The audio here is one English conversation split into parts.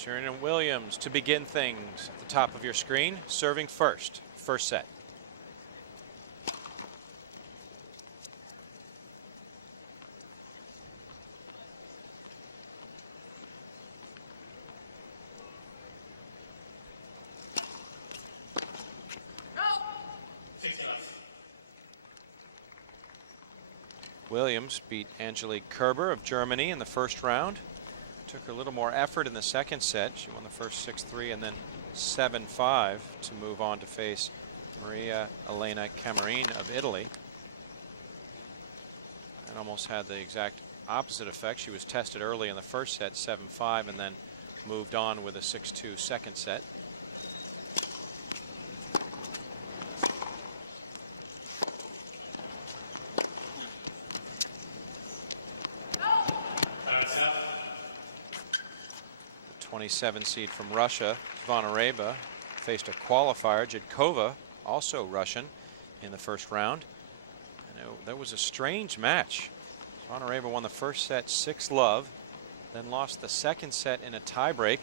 Serena Williams to begin things at the top of your screen, serving first set. Williams beat Angelique Kerber of Germany in the first round. Took her a little more effort in the second set. She won the first 6-3 and then 7-5 to move on to face Maria Elena Camerin of Italy. And almost had the exact opposite effect. She was tested early in the first set, 7-5, and then moved on with a 6-2 second set. The 27 seed from Russia, Zvonareva, faced a qualifier, Jidkova, also Russian, in the first round. And that was a strange match. Zvonareva won the first set 6-love, then lost the second set in a tiebreak,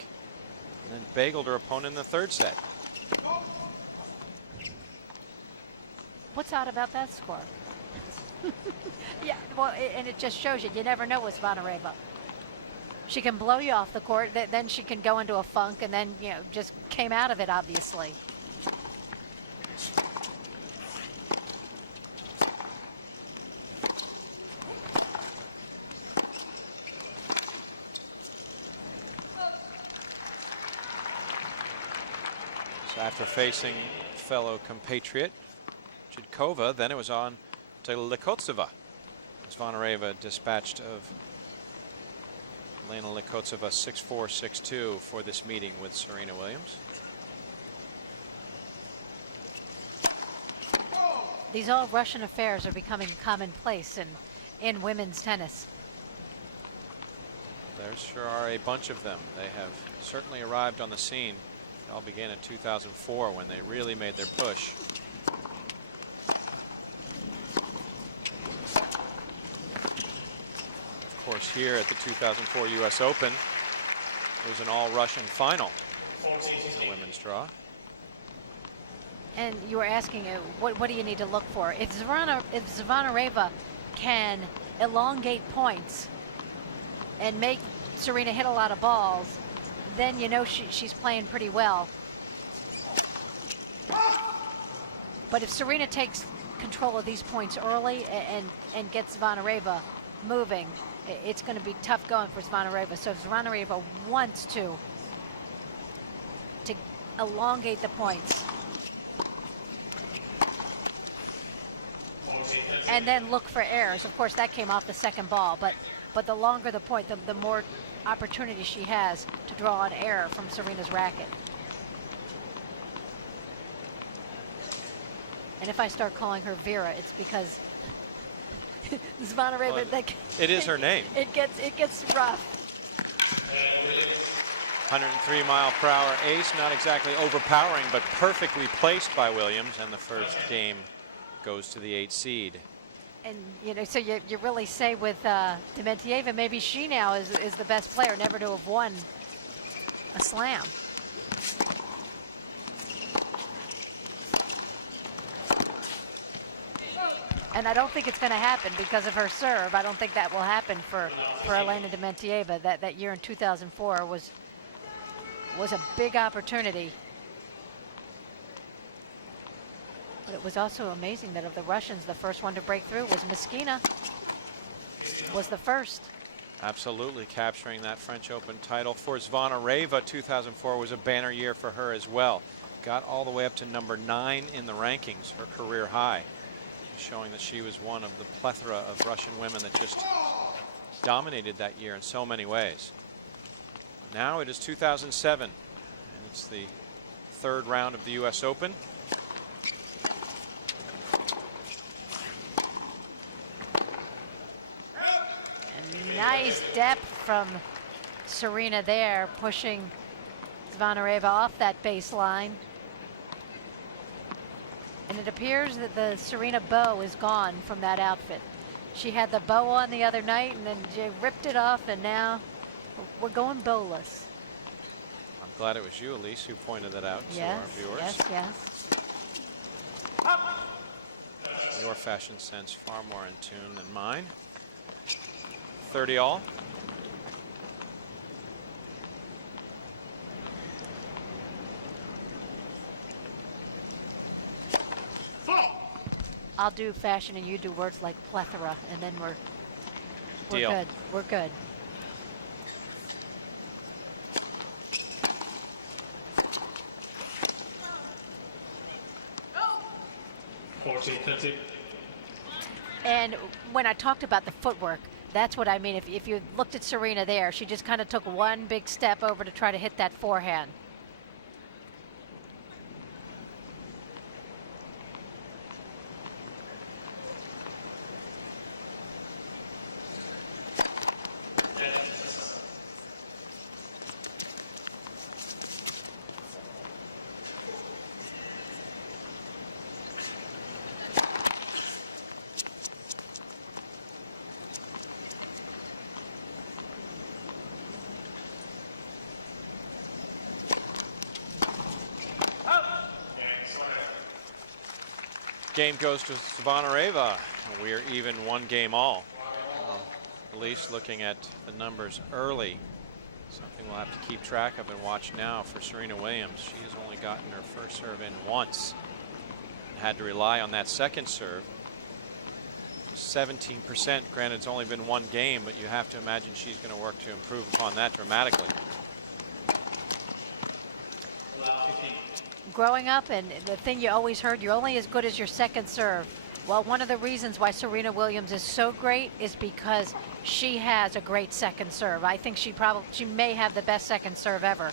and then bageled her opponent in the third set. What's odd about that score? Yeah, well, and it just shows you never know with Zvonareva. She can blow you off the court, then she can go into a funk, and then, you know, just came out of it, obviously. So after facing fellow compatriot Jidkova, then it was on to Likotseva. Zvonareva dispatched of Elena Likotseva 6-4, 6-2 for this meeting with Serena Williams. These all Russian affairs are becoming commonplace in women's tennis. There sure are a bunch of them. They have certainly arrived on the scene. It all began in 2004 when they really made their push. Of course, here at the 2004 US Open, it was an all-Russian final in the women's draw. And you were asking, what do you need to look for? If Zvonareva can elongate points and make Serena hit a lot of balls, then you know she's playing pretty well. But if Serena takes control of these points early and gets Zvonareva moving, it's going to be tough going for Zvonareva. So if Zvonareva wants to elongate the points and then look for errors. Of course, that came off the second ball, but the longer the point, the more opportunity she has to draw an error from Serena's racket. And if I start calling her Vera, it's because Zvonareva, well, it is her name. It gets rough. 103-mile-per-hour ace, not exactly overpowering, but perfectly placed by Williams, and the first game goes to the 8 seed. And you know, so you really say with Dementieva, maybe she now is the best player never to have won a slam. And I don't think it's going to happen because of her serve. I don't think that will happen for Elena Dementieva. That year in 2004 was a big opportunity. But it was also amazing that of the Russians, the first one to break through was Miskina. Was the first. Absolutely, capturing that French Open title for Zvonareva. 2004 was a banner year for her as well. Got all the way up to number 9 in the rankings, her career high, showing that she was one of the plethora of Russian women that just dominated that year in so many ways. Now it is 2007, and it's the third round of the US Open. Nice depth from Serena there, pushing Zvonareva off that baseline. And it appears that the Serena bow is gone from that outfit. She had the bow on the other night and then she ripped it off, and now we're going bowless. Glad it was you, Elise, who pointed that out to Yes, our viewers. yes, yes. Your fashion sense far more in tune than mine. 30 all. I'll do fashion and you do words like plethora, and then we're Deal. good. We're good. And when I talked about the footwork, that's what I mean. If you looked at Serena there, she just kind of took one big step over to try to hit that forehand. Game goes to Zvonareva. We are even 1 game all. Elise looking at the numbers early. Something we'll have to keep track of and watch now for Serena Williams. She has only gotten her first serve in once and had to rely on that second serve. 17%. Granted, it's only been 1 game, but you have to imagine she's going to work to improve upon that dramatically. Growing up, and the thing you always heard, you're only as good as your second serve. Well, one of the reasons why Serena Williams is so great is because she has a great second serve. I think she may have the best second serve ever.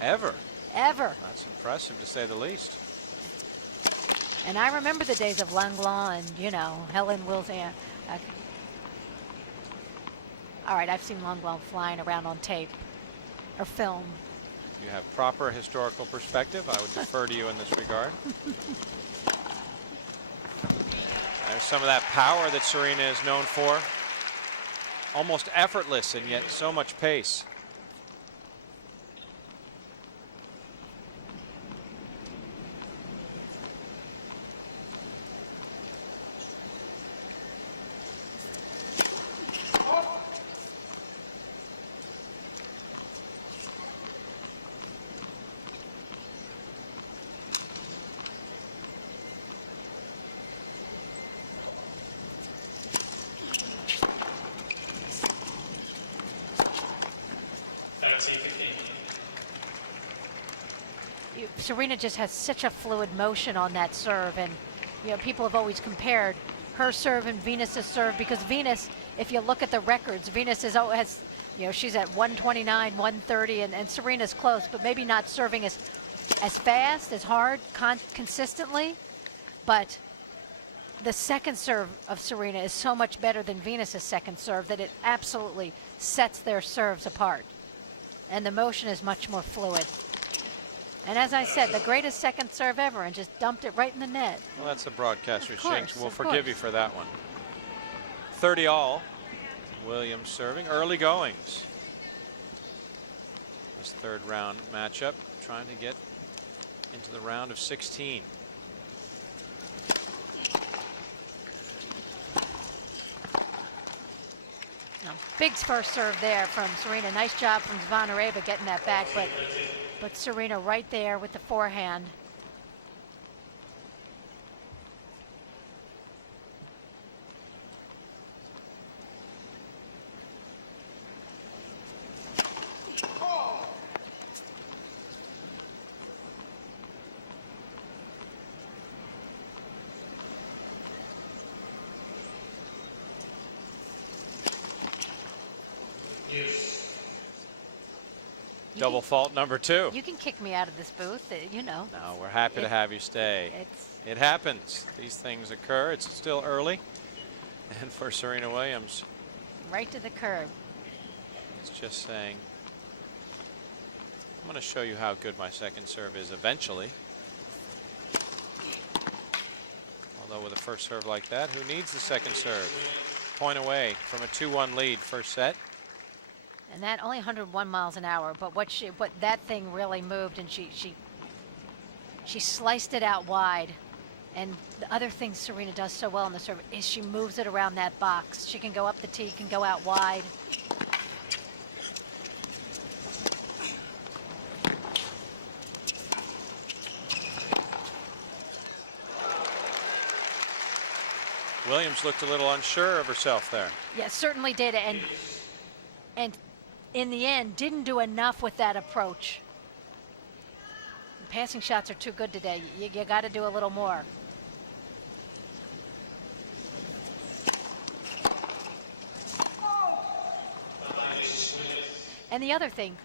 Ever? Ever. That's impressive to say the least. And I remember the days of Langlois and, you know, Helen Wilson. All right, I've seen Langlois flying around on tape or film. You have proper historical perspective. I would defer to you in this regard. There's some of that power that Serena is known for. Almost effortless and yet so much pace. Serena just has such a fluid motion on that serve, and you know, people have always compared her serve and Venus's serve, because Venus, if you look at the records, Venus has, you know, she's at 129, 130, and Serena's close, but maybe not serving as fast, as hard, consistently. But the second serve of Serena is so much better than Venus's second serve that it absolutely sets their serves apart, and the motion is much more fluid. And as I said, the greatest second serve ever, and just dumped it right in the net. Well, that's the broadcaster's jinx. We'll of forgive you for that one. 30 all. Williams serving. Early goings. This third round matchup, trying to get into the round of 16. Big first serve there from Serena. Nice job from Zvonareva getting that back, but Serena right there with the forehand. Double fault number 2. You can kick me out of this booth, you know. No, we're happy to have you stay. It happens. These things occur. It's still early. And for Serena Williams, right to the curb. It's just saying, I'm going to show you how good my second serve is eventually. Although with a first serve like that, who needs the second serve? Point away from a 2-1 lead first set. And that only 101 miles an hour, but what that thing really moved, and she sliced it out wide. And the other thing Serena does so well in the serve is she moves it around that box. She can go up the tee, can go out wide. Williams looked a little unsure of herself there. Yeah, certainly did. And in the end, didn't do enough with that approach. The passing shots are too good today. You got to do a little more. And the other thing,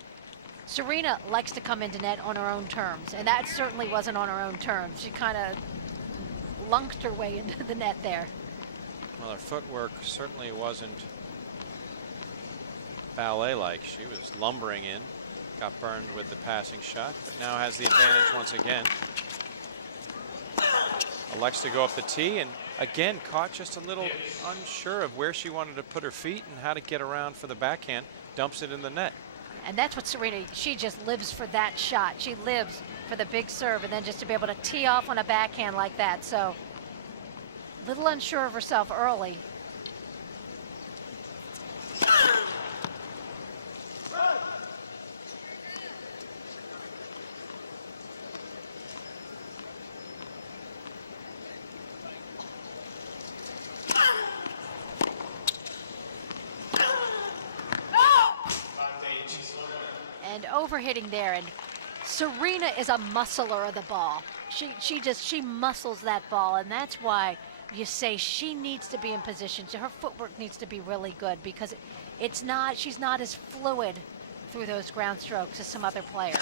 Serena likes to come into net on her own terms, and that certainly wasn't on her own terms. She kind of lunked her way into the net there. Well, her footwork certainly wasn't ballet-like. She was lumbering in, got burned with the passing shot, but now has the advantage once again. Elects to go up the tee, and again caught just a little unsure of where she wanted to put her feet and how to get around for the backhand. Dumps it in the net. And that's what Serena, she just lives for that shot. She lives for the big serve, and then just to be able to tee off on a backhand like that. So, a little unsure of herself early. And overhitting there, and Serena is a muscler of the ball. She muscles that ball, and that's why you say she needs to be in position. So her footwork needs to be really good, because she's not as fluid through those ground strokes as some other players.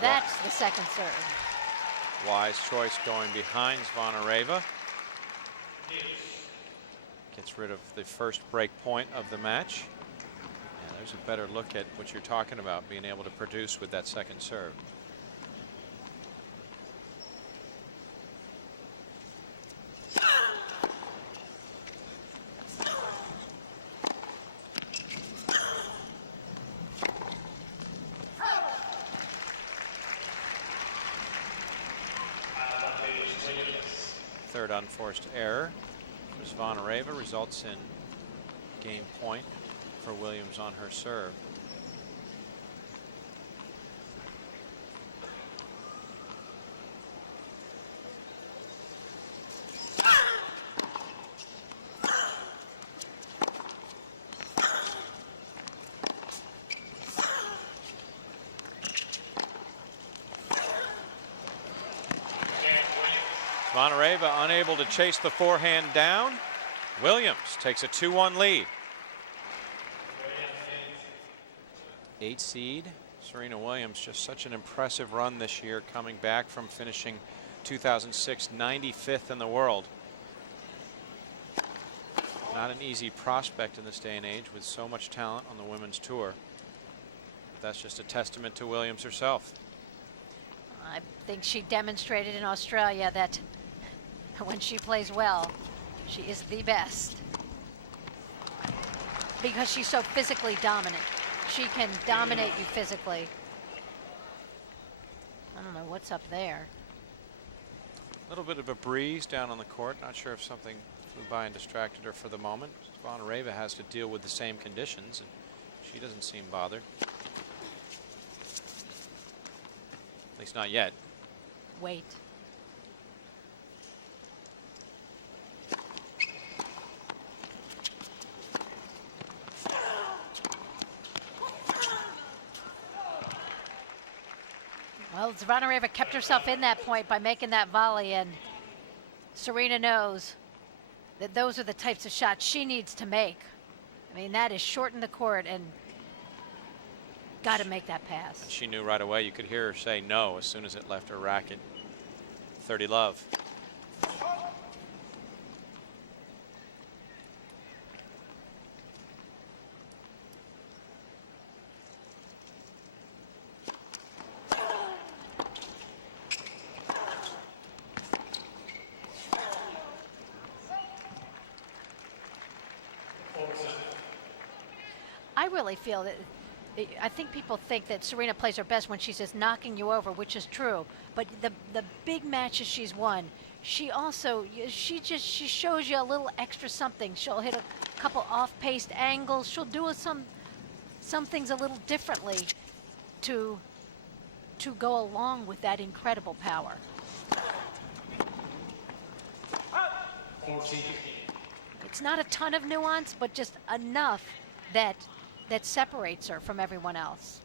That's the second serve. Wise choice going behind Zvonareva. Gets rid of the first break point of the match. And there's a better look at what you're talking about, being able to produce with that second serve. Third unforced error for Zvonareva results in game point for Williams on her serve. Zvonareva unable to chase the forehand down. Williams takes a 2-1 lead. 8 seed Serena Williams, just such an impressive run this year, coming back from finishing 2006 95th in the world. Not an easy prospect in this day and age with so much talent on the women's tour. But that's just a testament to Williams herself. I think she demonstrated in Australia that when she plays well, she is the best. Because she's so physically dominant. She can dominate you physically. I don't know what's up there. A little bit of a breeze down on the court. Not sure if something flew by and distracted her for the moment. Zvonareva has to deal with the same conditions, and she doesn't seem bothered. At least not yet. Wait. Well, Zvonareva kept herself in that point by making that volley, and Serena knows that those are the types of shots she needs to make. I mean, that is shorten the court and got to make that pass. And she knew right away. You could hear her say no as soon as it left her racket. 30 love. really feel that. I think people think that Serena plays her best when she's just knocking you over, which is true. But the big matches she's won, she shows you a little extra something. She'll hit a couple off-paced angles. She'll do some things a little differently to go along with that incredible power. 14. It's not a ton of nuance, but just enough that separates her from everyone else.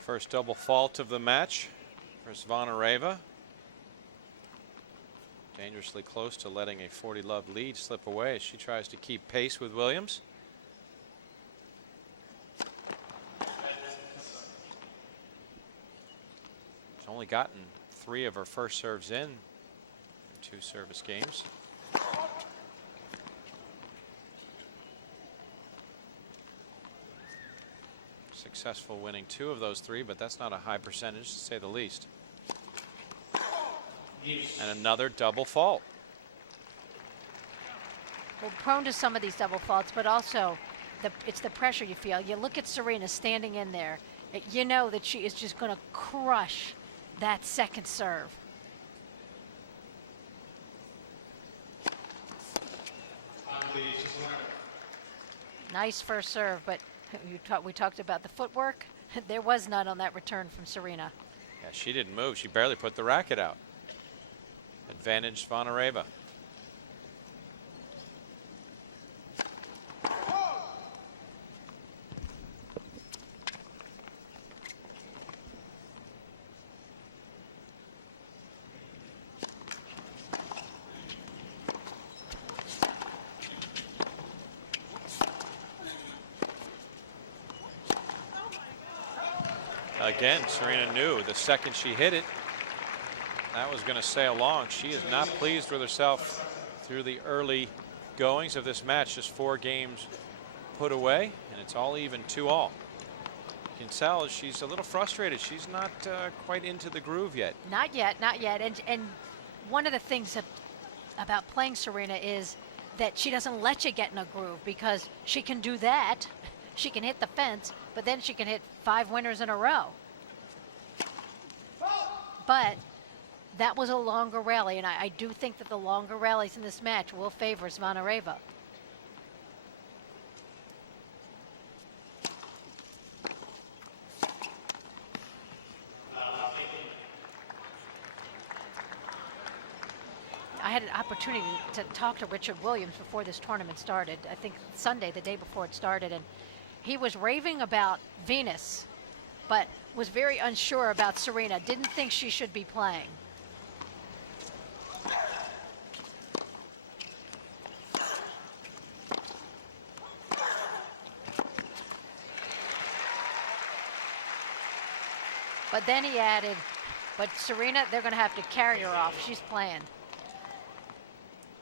First double fault of the match for Zvonareva. Dangerously close to letting a 40-love lead slip away as she tries to keep pace with Williams. She's only gotten 3 of her first serves in 2 service games. Successful winning 2 of those 3, but that's not a high percentage to say the least. And another double fault. Well, prone to some of these double faults, but also it's the pressure you feel. You look at Serena standing in there, you know that she is just going to crush that second serve. Nice first serve, but we talked about the footwork. There was none on that return from Serena. Yeah, she didn't move. She barely put the racket out. Advantage Zvonareva. Again, Serena knew the second she hit it, that was going to sail along. She is not pleased with herself through the early goings of this match. Just 4 games put away, and it's all even 2-all. You can tell she's a little frustrated. She's not quite into the groove yet. Not yet, not yet. And one of the things about playing Serena is that she doesn't let you get in a groove, because she can do that. She can hit the fence, but then she can hit 5 winners in a row. But that was a longer rally, and I do think that the longer rallies in this match will favor Zvonareva. I had an opportunity to talk to Richard Williams before this tournament started. I think Sunday, the day before it started, and he was raving about Venus, but was very unsure about Serena. Didn't think she should be playing. But then he added, but Serena, they're going to have to carry her off. She's playing.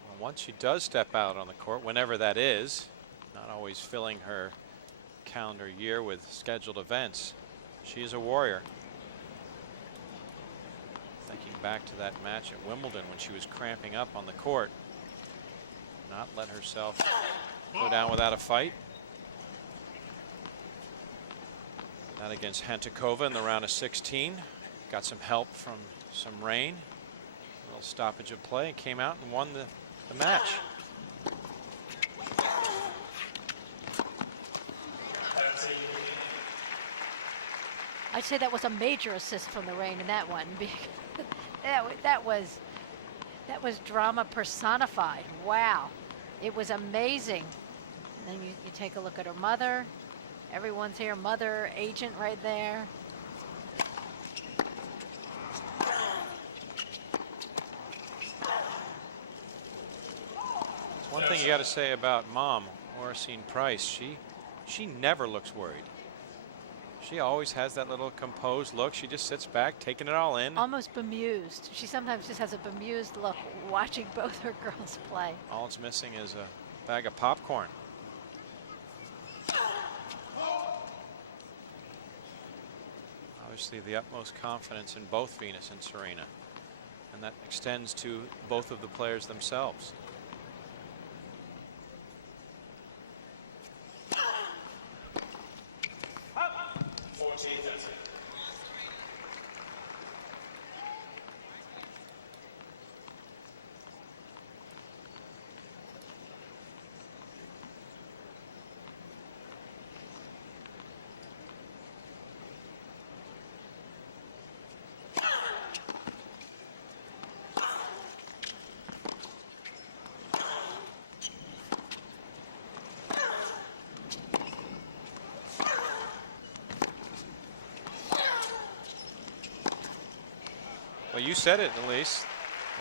Well, once she does step out on the court, whenever that is, not always filling her calendar year with scheduled events, she is a warrior. Thinking back to that match at Wimbledon when she was cramping up on the court, not let herself go down without a fight. That against Hentikova in the round of 16. Got some help from some rain. A little stoppage of play, and came out and won the match. I'd say that was a major assist from the rain in that one. that was drama personified. Wow, it was amazing. And then you take a look at her mother. Everyone's here, mother, agent right there. One thing you got to say about mom, Mauricine Price, she never looks worried. She always has that little composed look. She just sits back, taking it all in. Almost bemused. She sometimes just has a bemused look watching both her girls play. All it's missing is a bag of popcorn. Obviously the utmost confidence in both Venus and Serena. And that extends to both of the players themselves. Well, you said it, Elise.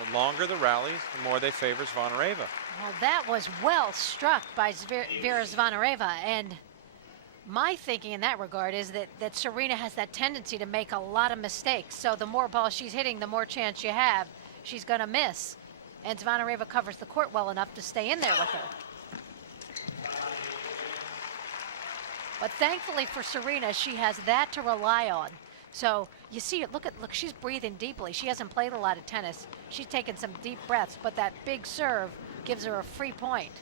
The longer the rally, the more they favor Zvonareva. Well, that was well struck by Vera Zvonareva. And my thinking in that regard is that Serena has that tendency to make a lot of mistakes. So the more balls she's hitting, the more chance you have she's going to miss. And Zvonareva covers the court well enough to stay in there with her. But thankfully for Serena, she has that to rely on. So you see it, look, she's breathing deeply. She hasn't played a lot of tennis. She's taken some deep breaths, but that big serve gives her a free point.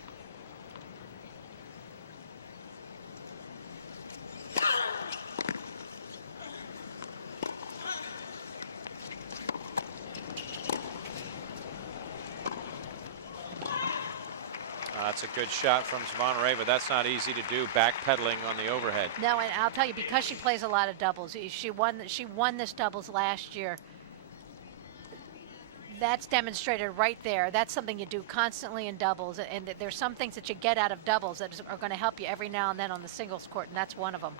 That's a good shot from Zvonareva. That's not easy to do, backpedaling on the overhead. No, and I'll tell you, because she plays a lot of doubles, she won this doubles last year. That's demonstrated right there. That's something you do constantly in doubles, and there's some things that you get out of doubles that are going to help you every now and then on the singles court, and that's one of them.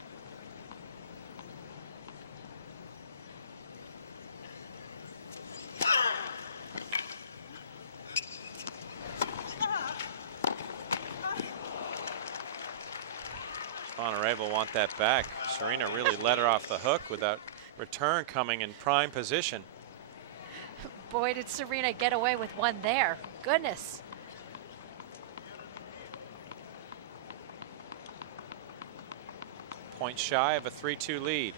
Zvonareva will want that back. Serena really let her off the hook with that return coming in prime position. Boy, did Serena get away with one there. Goodness. Point shy of a 3-2 lead.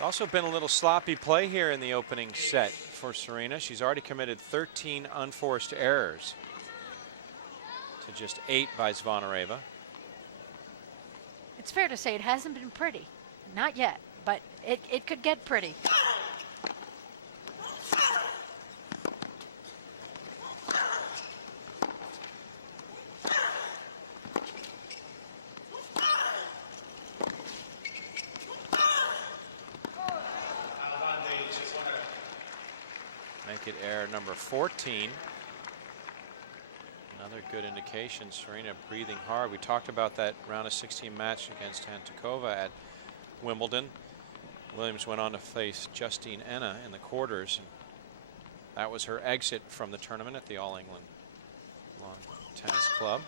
Also been a little sloppy play here in the opening set for Serena. She's already committed 13 unforced errors to just 8 by Zvonareva. It's fair to say it hasn't been pretty. Not yet, but it could get pretty. Make it error number 14. Another good indication. Serena breathing hard. We talked about that round of 16 match against Antikova at Wimbledon. Williams went on to face Justine Henin in the quarters. That was her exit from the tournament at the All England Lawn Tennis Club.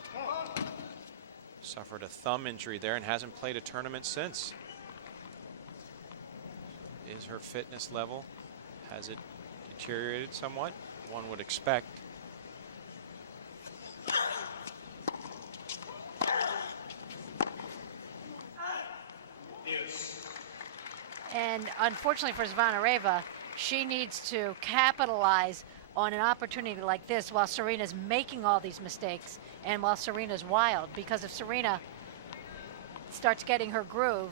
Suffered a thumb injury there and hasn't played a tournament since. Is her fitness level, has it deteriorated somewhat? One would expect. And unfortunately for Zvonareva, she needs to capitalize on an opportunity like this while Serena's making all these mistakes and while Serena's wild. Because if Serena starts getting her groove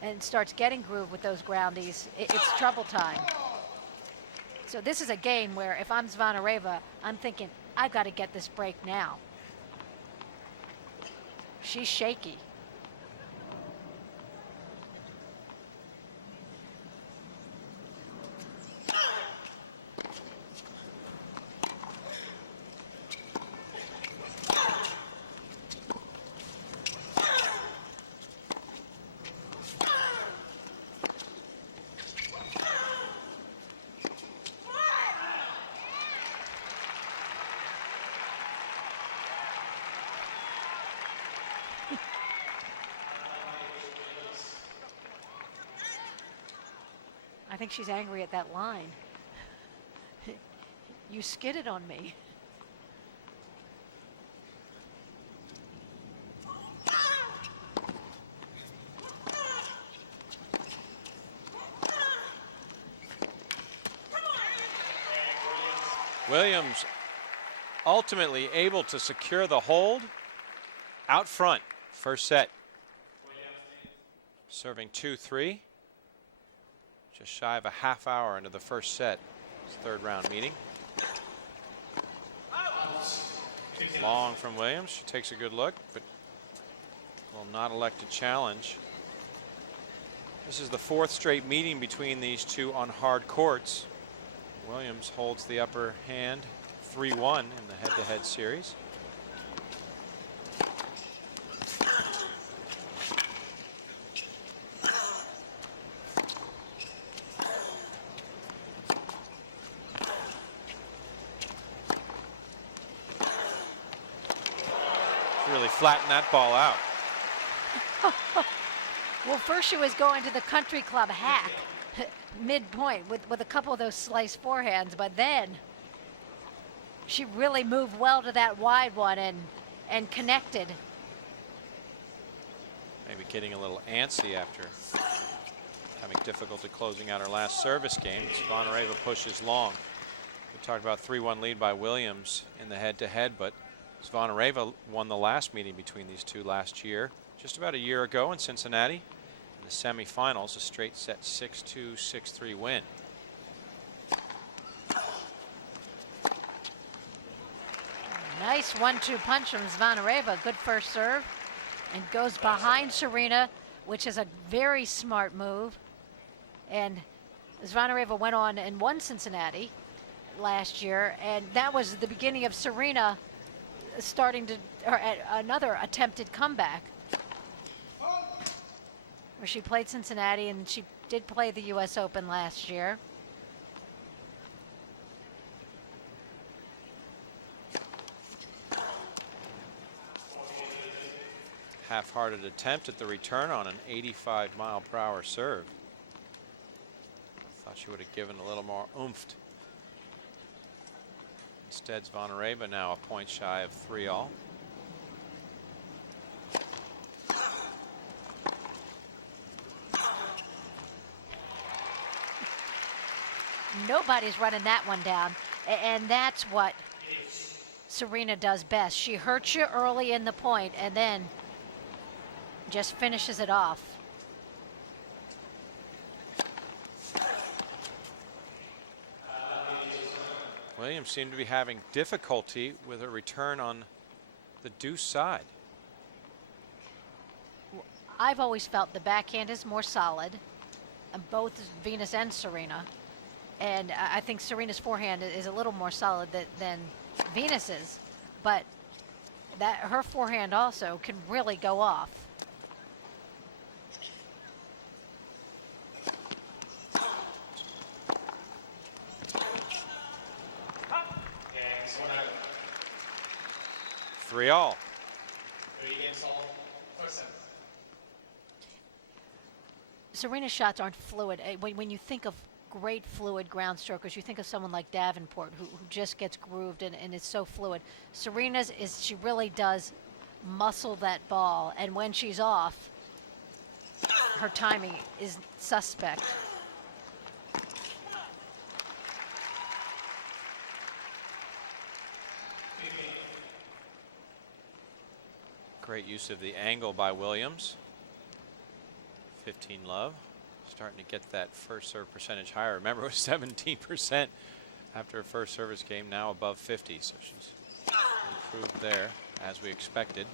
and starts getting groove with those groundies, it's trouble time. So this is a game where if I'm Zvonareva, I'm thinking, I've got to get this break now. She's shaky. I think she's angry at that line. You skidded on me. Williams ultimately able to secure the hold out front. First set. Serving 2-3. Just shy of a half hour into the first set. It's third round meeting. Long from Williams. She takes a good look, but will not elect to challenge. This is the fourth straight meeting between these two on hard courts. Williams holds the upper hand 3-1 in the head-to-head series. Really flatten that ball out. Well, first she was going to the country club hack midpoint with a couple of those slice forehands, but then she really moved well to that wide one and connected. Maybe getting a little antsy after having difficulty closing out her last service game. Zvonareva pushes long. We talked about 3-1 lead by Williams in the head-to-head, but Zvonareva won the last meeting between these two last year, just about a year ago in Cincinnati. In the semifinals, a straight set 6-2, 6-3 win. Nice 1-2 punch from Zvonareva. Good first serve. And goes behind Serena, which is a very smart move. And Zvonareva went on and won Cincinnati last year. And that was the beginning of Serena starting to, or another attempted comeback. Where she played Cincinnati, and she did play the US Open last year. Half-hearted attempt at the return on an 85-mile-per-hour serve. Thought she would have given a little more oomph. Instead, Zvonareva now a point shy of 3-all. Nobody's running that one down, and that's what Serena does best. She hurts you early in the point and then just finishes it off. Williams seemed to be having difficulty with a return on the deuce side. I've always felt the backhand is more solid, both Venus and Serena. And I think Serena's forehand is a little more solid than Venus's, but that her forehand also can really go off. Three all. Serena's shots aren't fluid. When you think of great fluid ground strokers, you think of someone like Davenport who just gets grooved and is so fluid. Serena's is, she really does muscle that ball, and when she's off, her timing is suspect. Great use of the angle by Williams. 15 love. Starting to get that first serve percentage higher. Remember, it was 17% after her first service game, now above 50. So she's improved there, as we expected.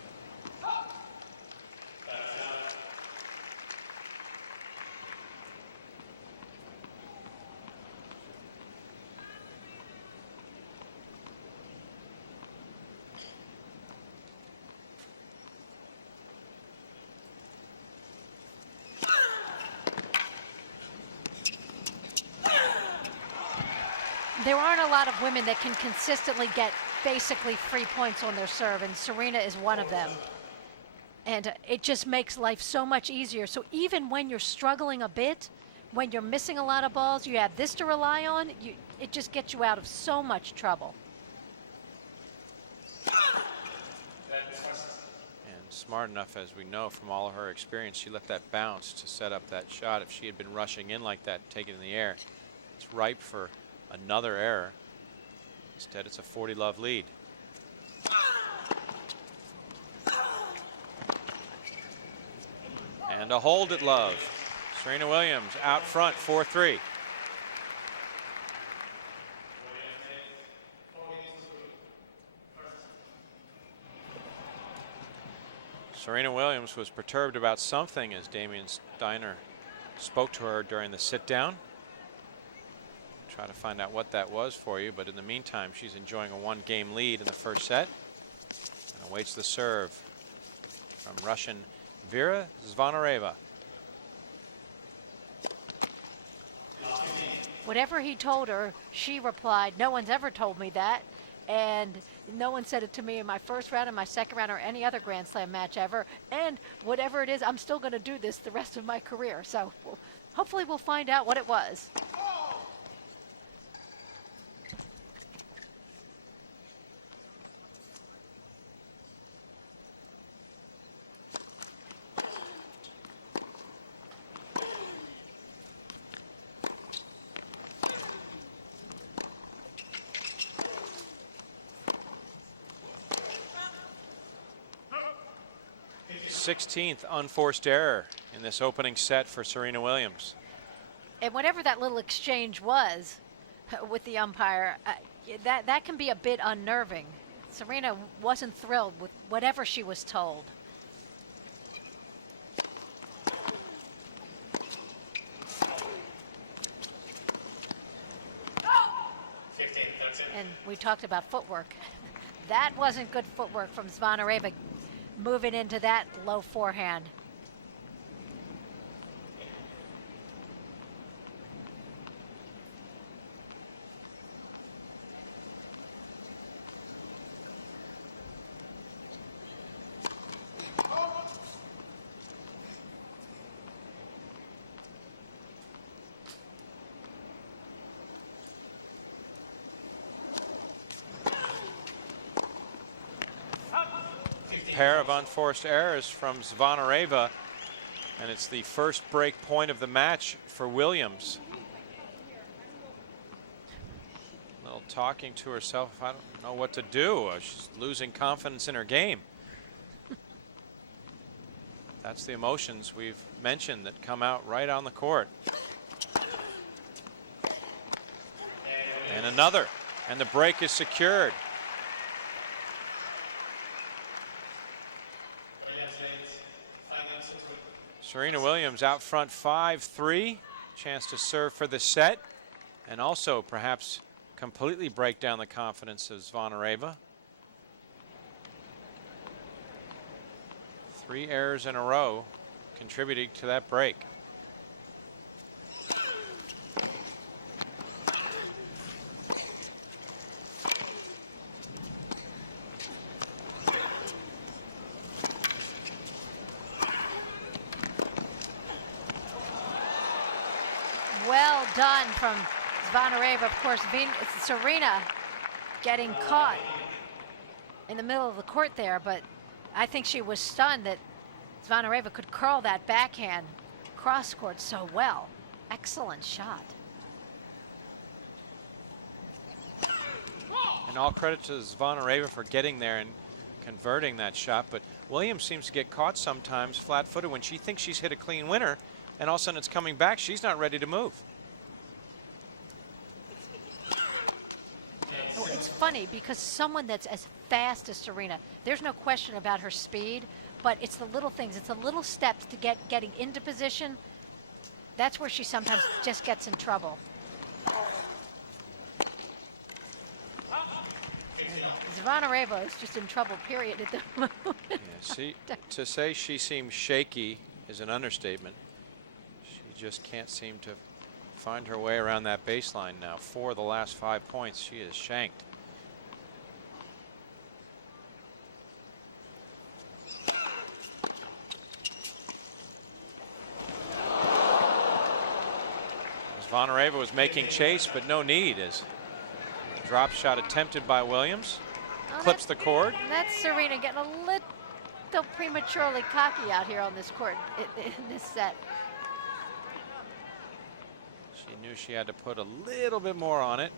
There aren't a lot of women that can consistently get basically 3 points on their serve, and Serena is one of them. And it just makes life so much easier. So even when you're struggling a bit, when you're missing a lot of balls, you have this to rely on, it just gets you out of so much trouble. And smart enough, as we know from all of her experience, she let that bounce to set up that shot. If she had been rushing in like that, taking it in the air, it's ripe for another error. Instead, it's a 40-love lead. And a hold at love. Serena Williams out front, 4-3. Serena Williams was perturbed about something as Damian Steiner spoke to her during the sit-down. Try to find out what that was for you, but in the meantime, she's enjoying a one-game lead in the first set and awaits the serve from Russian Vera Zvonareva. Whatever he told her, she replied, "No one's ever told me that." And no one said it to me in my first round, in my second round, or any other Grand Slam match ever. And whatever it is, I'm still going to do this the rest of my career. So hopefully we'll find out what it was. Sixteenth unforced error in this opening set for Serena Williams. And whatever that little exchange was with the umpire, that can be a bit unnerving. Serena wasn't thrilled with whatever she was told. And we talked about footwork. That wasn't good footwork from Zvonareva, moving into that low forehand. Pair of unforced errors from Zvonareva, and it's the first break point of the match for Williams. A little talking to herself, I don't know what to do. She's losing confidence in her game. That's the emotions we've mentioned that come out right on the court. And another, and the break is secured. Serena Williams out front 5-3. Chance to serve for the set and also perhaps completely break down the confidence of Zvonareva. 3 errors in a row contributing to that break. Well done from Zvonareva. Of course, Serena getting caught in the middle of the court there, but I think she was stunned that Zvonareva could curl that backhand cross court so well. Excellent shot. And all credit to Zvonareva for getting there and converting that shot, but Williams seems to get caught sometimes flat-footed when she thinks she's hit a clean winner, and all of a sudden it's coming back. She's not ready to move. Oh, it's funny because someone that's as fast as Serena, there's no question about her speed, but it's the little things. It's the little steps to getting into position. That's where she sometimes just gets in trouble. Zvonareva is just in trouble, period, at the moment. Yeah, to say she seems shaky is an understatement. She just can't seem to find her way around that baseline now. 4 of the last 5 points, she is shanked. Zvonareva was making chase, but no need as drop shot attempted by Williams. Oh, Clips the cord. That's Serena getting a little prematurely cocky out here on this court in this set. She knew she had to put a little bit more on it.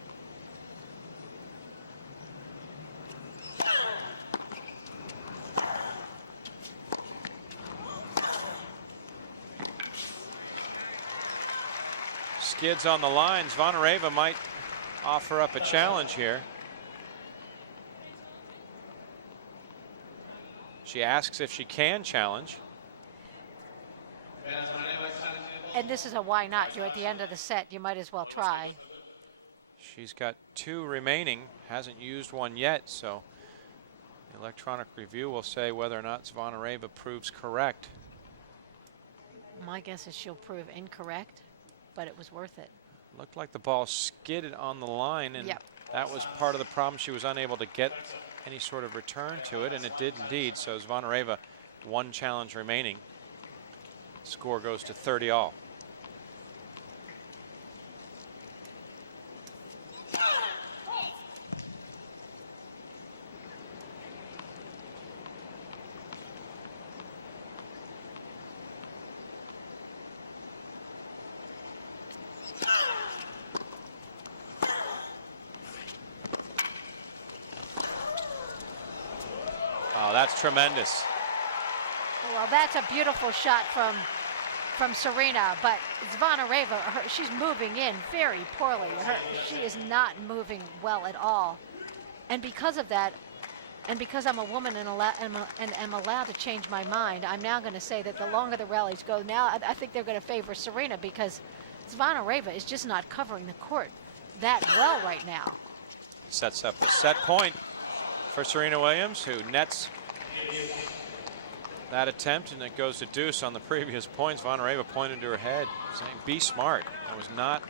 Skids on the line. Zvonareva might offer up a challenge here. She asks if she can challenge. And this is a why not. You're at the end of the set. You might as well try. She's got 2 remaining, hasn't used one yet, so the electronic review will say whether or not Zvonareva proves correct. My guess is she'll prove incorrect, but it was worth it. Looked like the ball skidded on the line, and yep. That was part of the problem. She was unable to get any sort of return to it, and it did indeed. So Zvonareva, 1 challenge remaining. Score goes to 30 all. Oh, that's tremendous. Well, that's a beautiful shot from Serena, but Zvonareva, she's moving in very poorly. She is not moving well at all. And because of that, and because I'm a woman and am allowed to change my mind, I'm now going to say that the longer the rallies go, now I think they're going to favor Serena because Zvonareva is just not covering the court that well right now. Sets up a set point for Serena Williams, who nets that attempt, and it goes to deuce on the previous points. Zvonareva pointed to her head, saying, "Be smart." That was not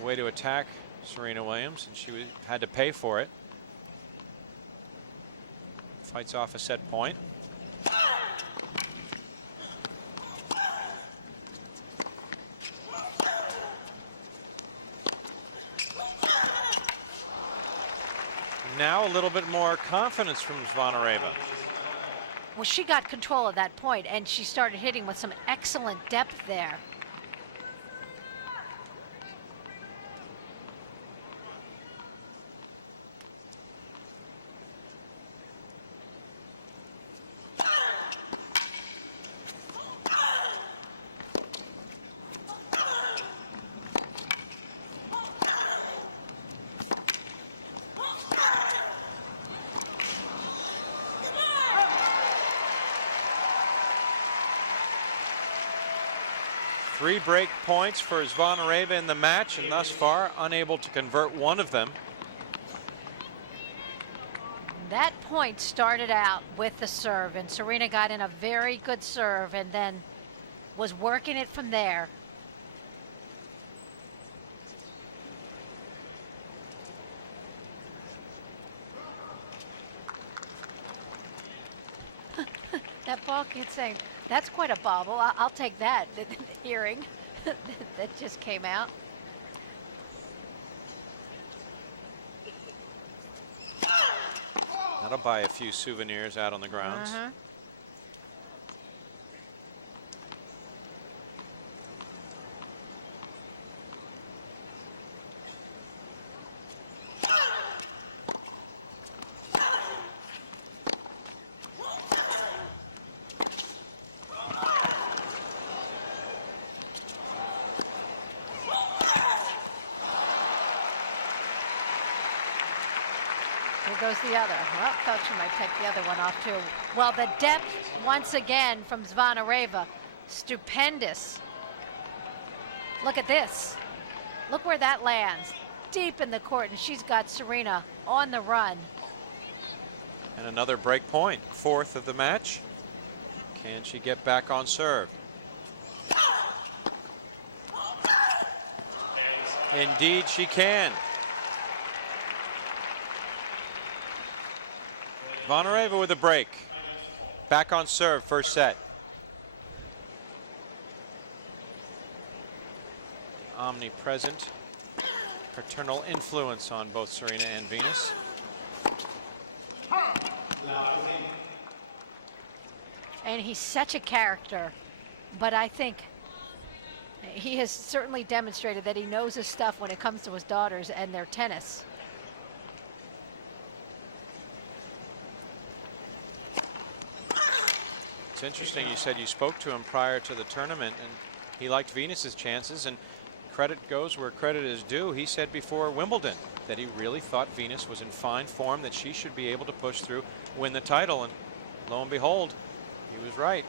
a way to attack Serena Williams, and she had to pay for it. Fights off a set point. Now a little bit more confidence from Zvonareva. Well, she got control of that point, and she started hitting with some excellent depth there. Three break points for Zvonareva in the match, and thus far unable to convert one of them. That point started out with the serve, and Serena got in a very good serve and then was working it from there. That ball kid saying, "That's quite a bobble. I'll take that." The earring that just came out. That'll buy a few souvenirs out on the grounds. Here goes the other. Well, thought she might take the other one off too. Well, the depth once again from Zvonareva, stupendous. Look at this. Look where that lands, deep in the court, and she's got Serena on the run. And another break point, fourth of the match. Can she get back on serve? Indeed she can. Zvonareva with a break. Back on serve, first set. omnipresent paternal influence on both Serena and Venus. And he's such a character, but I think he has certainly demonstrated that he knows his stuff when it comes to his daughters and their tennis. It's interesting, you said you spoke to him prior to the tournament and he liked Venus's chances, and credit goes where credit is due. He said before Wimbledon that he really thought Venus was in fine form, that she should be able to push through, win the title, and lo and behold, he was right.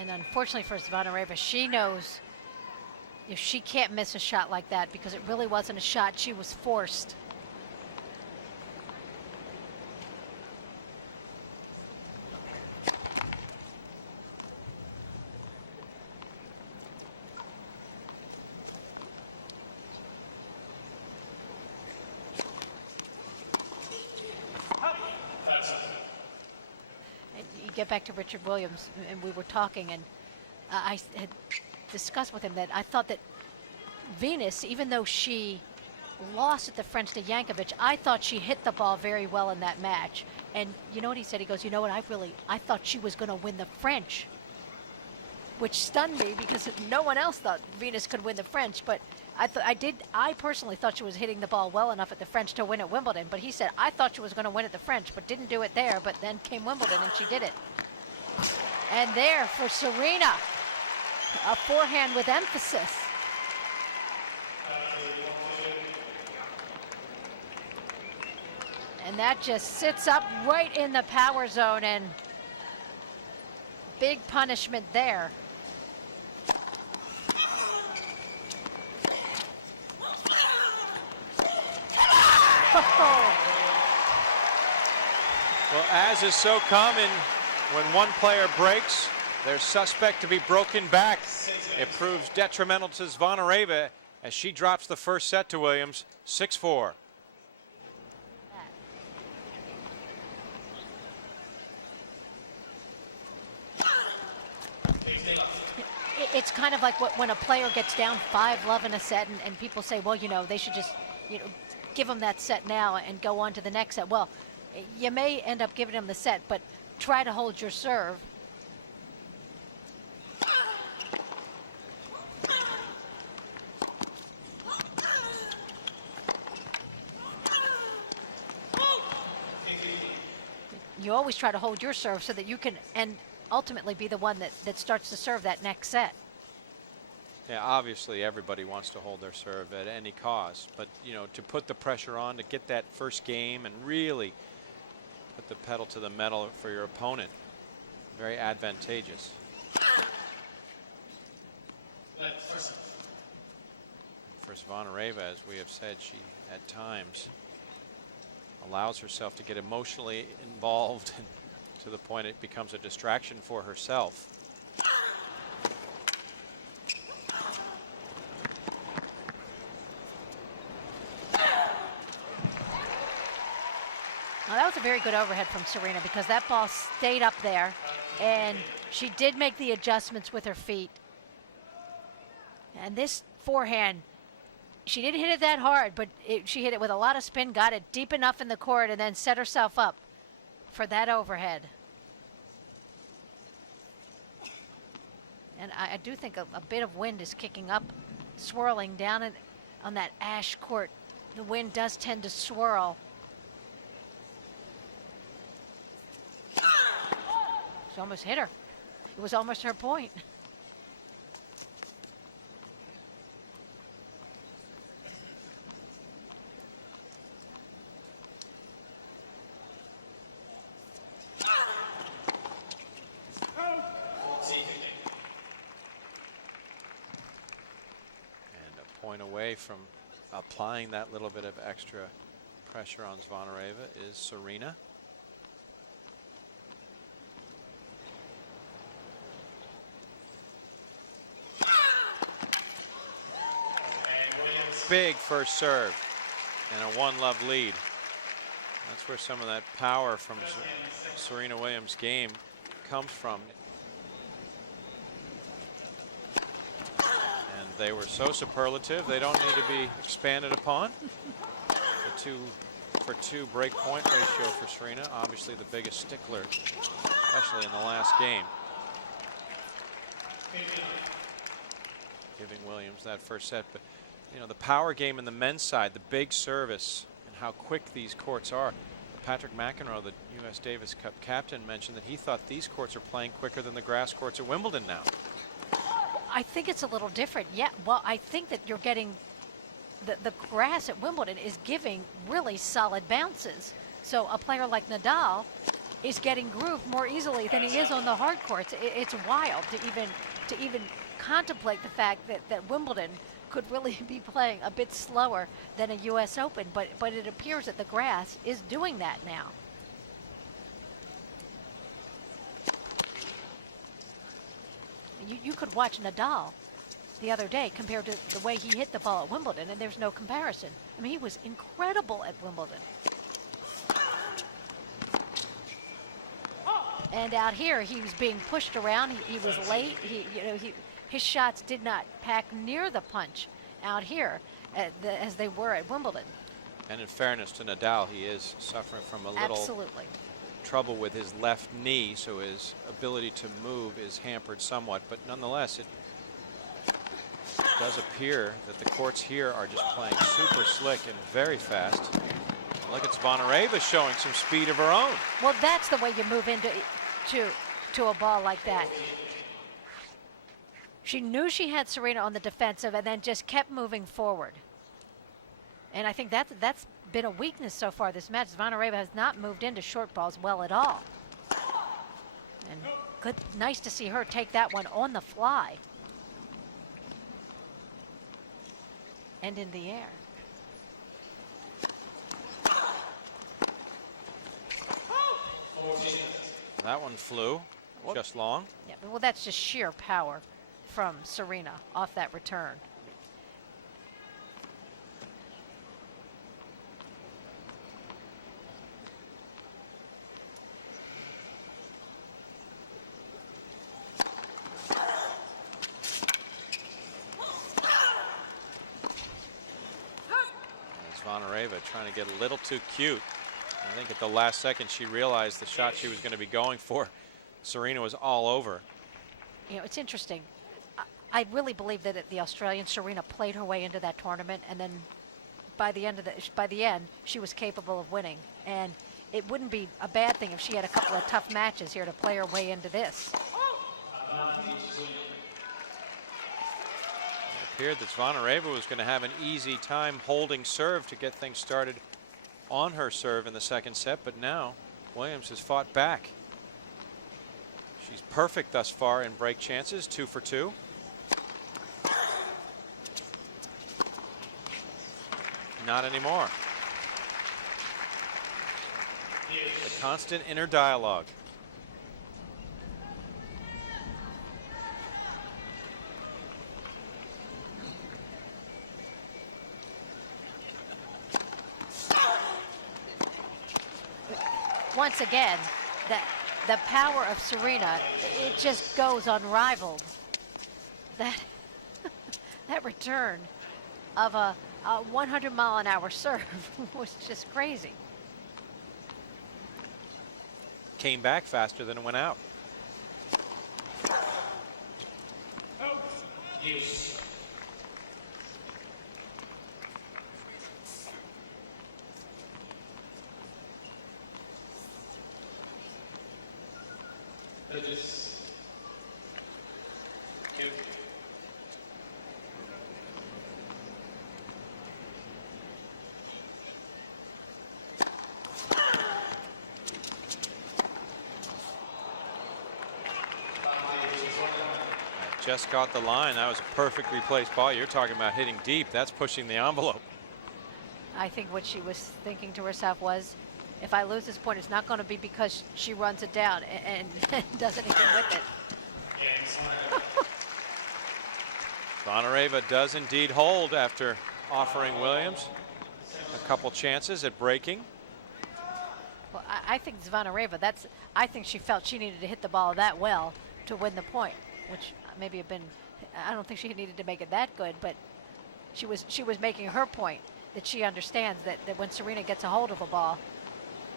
And unfortunately for Zvonareva, she knows if she can't miss a shot like that, because it really wasn't a shot, she was forced. Get back to Richard Williams, and we were talking, and I had discussed with him that I thought that Venus, even though she lost at the French to Yankovic, I thought she hit the ball very well in that match. And you know what he said? He goes, you know what, I thought she was going to win the French, which stunned me because no one else thought Venus could win the French, but I personally thought she was hitting the ball well enough at the French to win at Wimbledon, but he said, I thought she was going to win at the French, but didn't do it there, but then came Wimbledon and she did it. And there for Serena, a forehand with emphasis. And that just sits up right in the power zone, and big punishment there. Well, as is so common, when one player breaks, they're suspect to be broken back. It proves detrimental to Zvonareva as she drops the first set to Williams, 6-4. It's kind of like when a player gets down 5-love in a set, and people say, well, you know, they should just, you know, give them that set now and go on to the next set. Well, you may end up giving them the set, but try to hold your serve. You always try to hold your serve so that you can, and ultimately be the one that starts to serve that next set. Yeah, obviously everybody wants to hold their serve at any cost, but you know, to put the pressure on to get that first game and really put the pedal to the metal for your opponent, very advantageous. For Zvonareva, as we have said, she at times allows herself to get emotionally involved to the point it becomes a distraction for herself. Well, that was a very good overhead from Serena, because that ball stayed up there, and she did make the adjustments with her feet. And this forehand, she didn't hit it that hard, but she hit it with a lot of spin, got it deep enough in the court, and then set herself up for that overhead. And I do think a bit of wind is kicking up, swirling down on that ash court. The wind does tend to swirl. She almost hit her. It was almost her point. Point away from applying that little bit of extra pressure on Zvonareva is Serena. big first serve and a 1-love lead. That's where some of that power from Serena Williams' game comes from. And they were so superlative, they don't need to be expanded upon. The 2-for-2 break point ratio for Serena, obviously the biggest stickler, especially in the last game. Giving Williams that first set, but you know, the power game in the men's side, the big service, and how quick these courts are. Patrick McEnroe, the U.S. Davis Cup captain, mentioned that he thought these courts are playing quicker than the grass courts at Wimbledon now. I think it's a little different. Yeah, well, I think that you're getting the grass at Wimbledon is giving really solid bounces. So a player like Nadal is getting grooved more easily than he is on the hard courts. It's wild to even contemplate the fact that Wimbledon could really be playing a bit slower than a U.S. Open, but it appears that the grass is doing that now. You could watch Nadal the other day compared to the way he hit the ball at Wimbledon, and there's no comparison. I mean, he was incredible at Wimbledon. And out here, he was being pushed around. He was late. His shots did not pack near the punch out here as they were at Wimbledon. And in fairness to Nadal, he is suffering from a little Absolutely. trouble with his left knee, so his ability to move is hampered somewhat. But nonetheless, it does appear that the courts here are just playing super slick and very fast. Look at Zvonareva showing some speed of her own. Well, that's the way you move into a ball like that. She knew she had Serena on the defensive and then just kept moving forward. And I think that's been a weakness so far this match. Zvonareva has not moved into short balls well at all. And good, nice to see her take that one on the fly. And in the air. That one flew just long. Yeah, well, that's just sheer power from Serena off that return. Zvonareva trying to get a little too cute. I think at the last second she realized the shot she was going to be going for, Serena was all over. You know, it's interesting. I really believe that the Australian Serena played her way into that tournament, and then by the end she was capable of winning. And it wouldn't be a bad thing if she had a couple of tough matches here to play her way into this. It appeared that Zvonareva was going to have an easy time holding serve to get things started on her serve in the second set, but now Williams has fought back. She's perfect thus far in break chances, 2 for 2. Not anymore. The constant inner dialogue. Once again, the power of Serena, it just goes unrivaled. That that return of a 100-mile-an-hour serve was just crazy. Came back faster than it went out. Just got the line. That was a perfectly placed ball. You're talking about hitting deep. That's pushing the envelope. I think what she was thinking to herself was, if I lose this point, it's not going to be because she runs it down and does anything with it. Zvonareva does indeed hold after offering Williams a couple chances at breaking. Well, I think Zvonareva, I think she felt she needed to hit the ball that well to win the point, which maybe have been, I don't think she needed to make it that good, but she was making her point that she understands that when Serena gets a hold of a ball,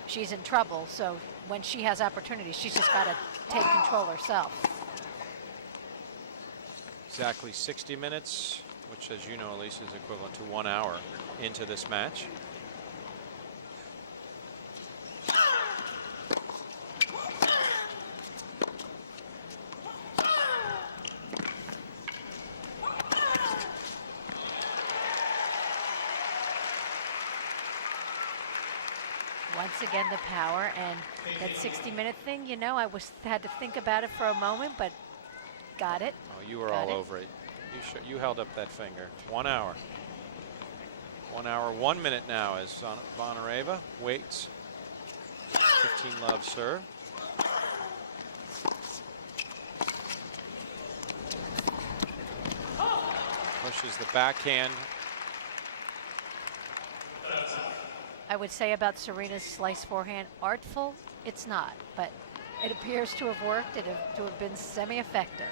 she's in trouble. So when she has opportunities, she's just got to take control herself. Exactly 60 minutes, which, as you know, Elise, is equivalent to 1 hour into this match. Once again, the power and that 60-minute thing, you know, had to think about it for a moment, but got it. Oh, you were all over it. You held up that finger. 1 hour. 1 hour, 1 minute now as Zvonareva waits. 15 love serve. Pushes the backhand. I would say about Serena's slice forehand, artful, it's not, but it appears to have worked and to have been semi-effective.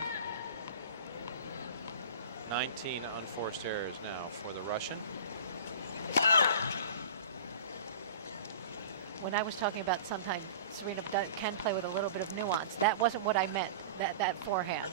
19 unforced errors now for the Russian. When I was talking about sometimes Serena can play with a little bit of nuance, that wasn't what I meant, that forehand.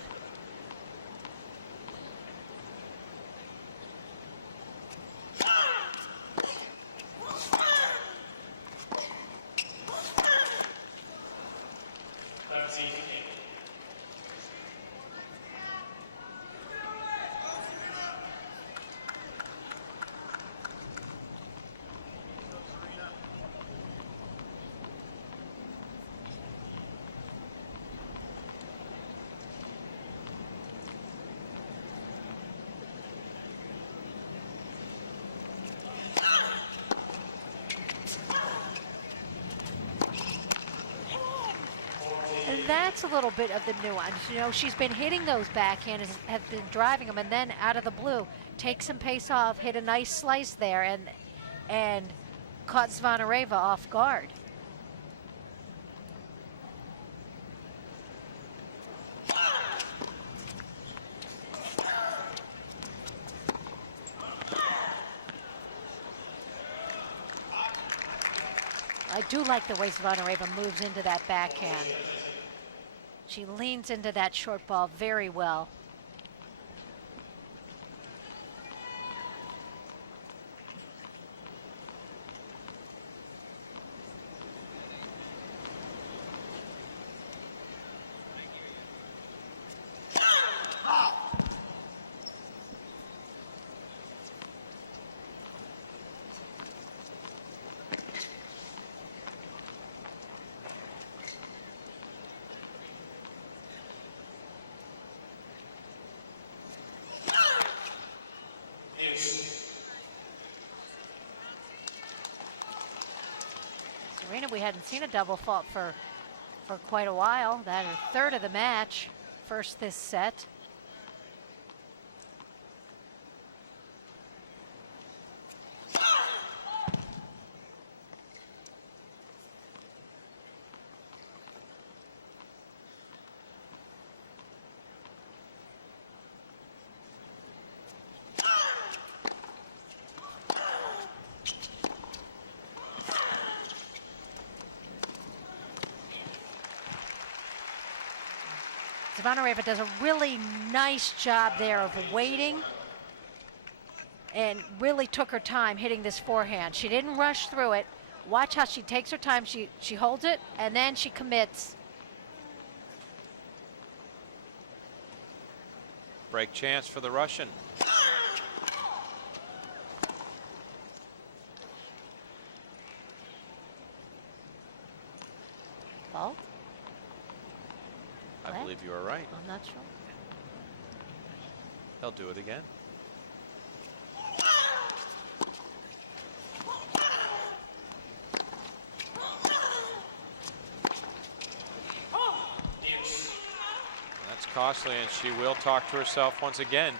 That's a little bit of the nuance. You know, she's been hitting those backhands, have been driving them, and then out of the blue, take some pace off, hit a nice slice there, and caught Zvonareva off guard. I do like the way Zvonareva moves into that backhand. She leans into that short ball very well. Serena, we hadn't seen a double fault for quite a while. That her third of the match, first this set. Zvonareva does a really nice job there of waiting and really took her time hitting this forehand. She didn't rush through it. Watch how she takes her time. She holds it and then she commits. Break chance for the Russian. Fault? I believe you are right. I'm not sure. They'll do it again. That's costly, and she will talk to herself once again.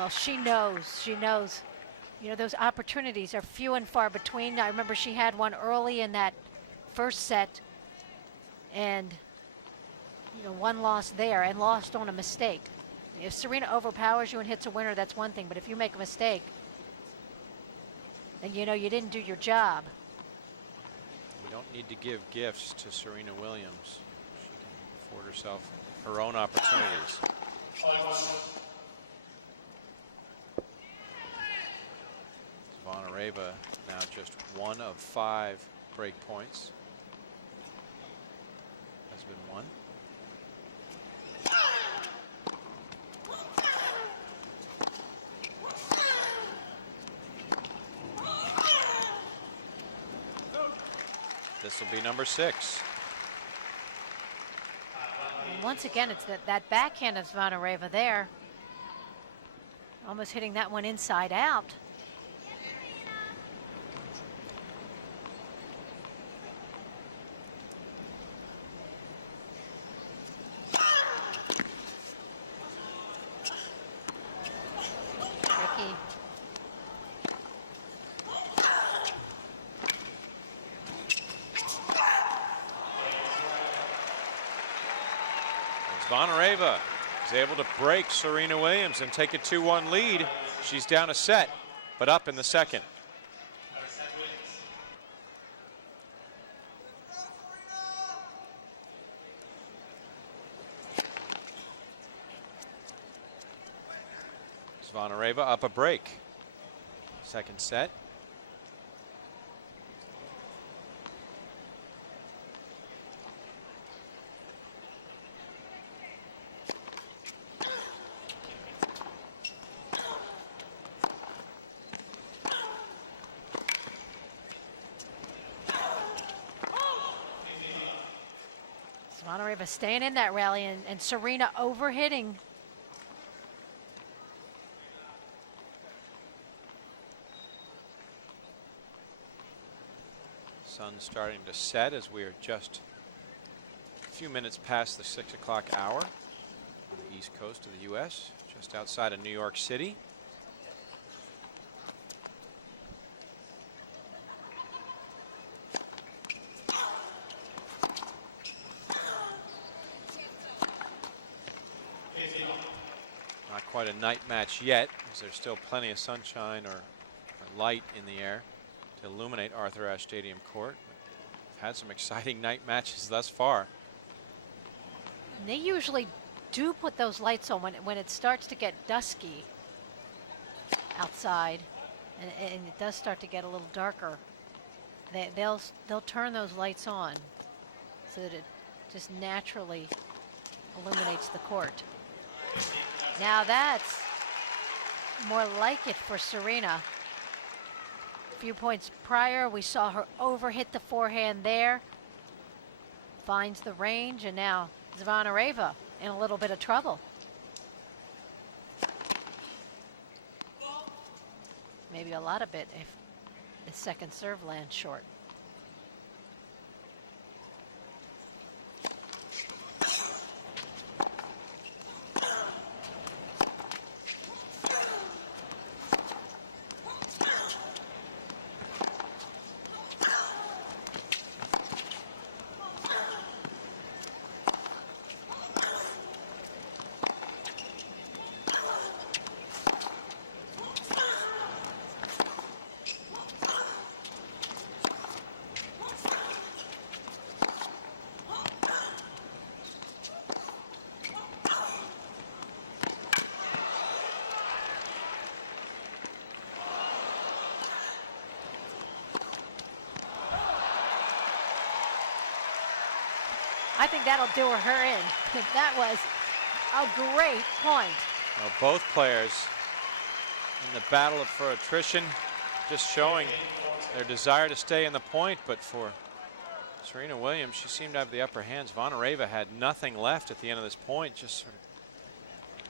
Well, she knows. She knows. You know, those opportunities are few and far between. I remember she had one early in that first set, and, you know, one loss there and lost on a mistake. If Serena overpowers you and hits a winner, that's one thing. But if you make a mistake, then you know you didn't do your job. You don't need to give gifts to Serena Williams. She can afford herself her own opportunities. Zvonareva now just 1 of 5 break points. Has been won. This will be number 6. And once again, it's that backhand of Zvonareva there. Almost hitting that one inside out. Tricky. Zvonareva is able to break Serena Williams and take a 2-1 lead. She's down a set, but up in the second. Zvonareva up a break. Second set. Zvonareva staying in that rally, and Serena overhitting. Sun starting to set as we are just a few minutes past the 6 o'clock hour on the east coast of the U.S., just outside of New York City. Not quite a night match yet, because there's still plenty of sunshine or light in the air to illuminate Arthur Ashe Stadium Court. We've had some exciting night matches thus far. They usually do put those lights on when it starts to get dusky outside, and it does start to get a little darker. They'll turn those lights on so that it just naturally illuminates the court. Now that's more like it for Serena. A few points prior, we saw her overhit the forehand there. Finds the range, and now Zvonareva in a little bit of trouble. Maybe a lot of it if the second serve lands short. I think that'll do her in. That was a great point. Well, both players in the battle for attrition, just showing their desire to stay in the point. But for Serena Williams, she seemed to have the upper hand. Zvonareva had nothing left at the end of this point, just sort of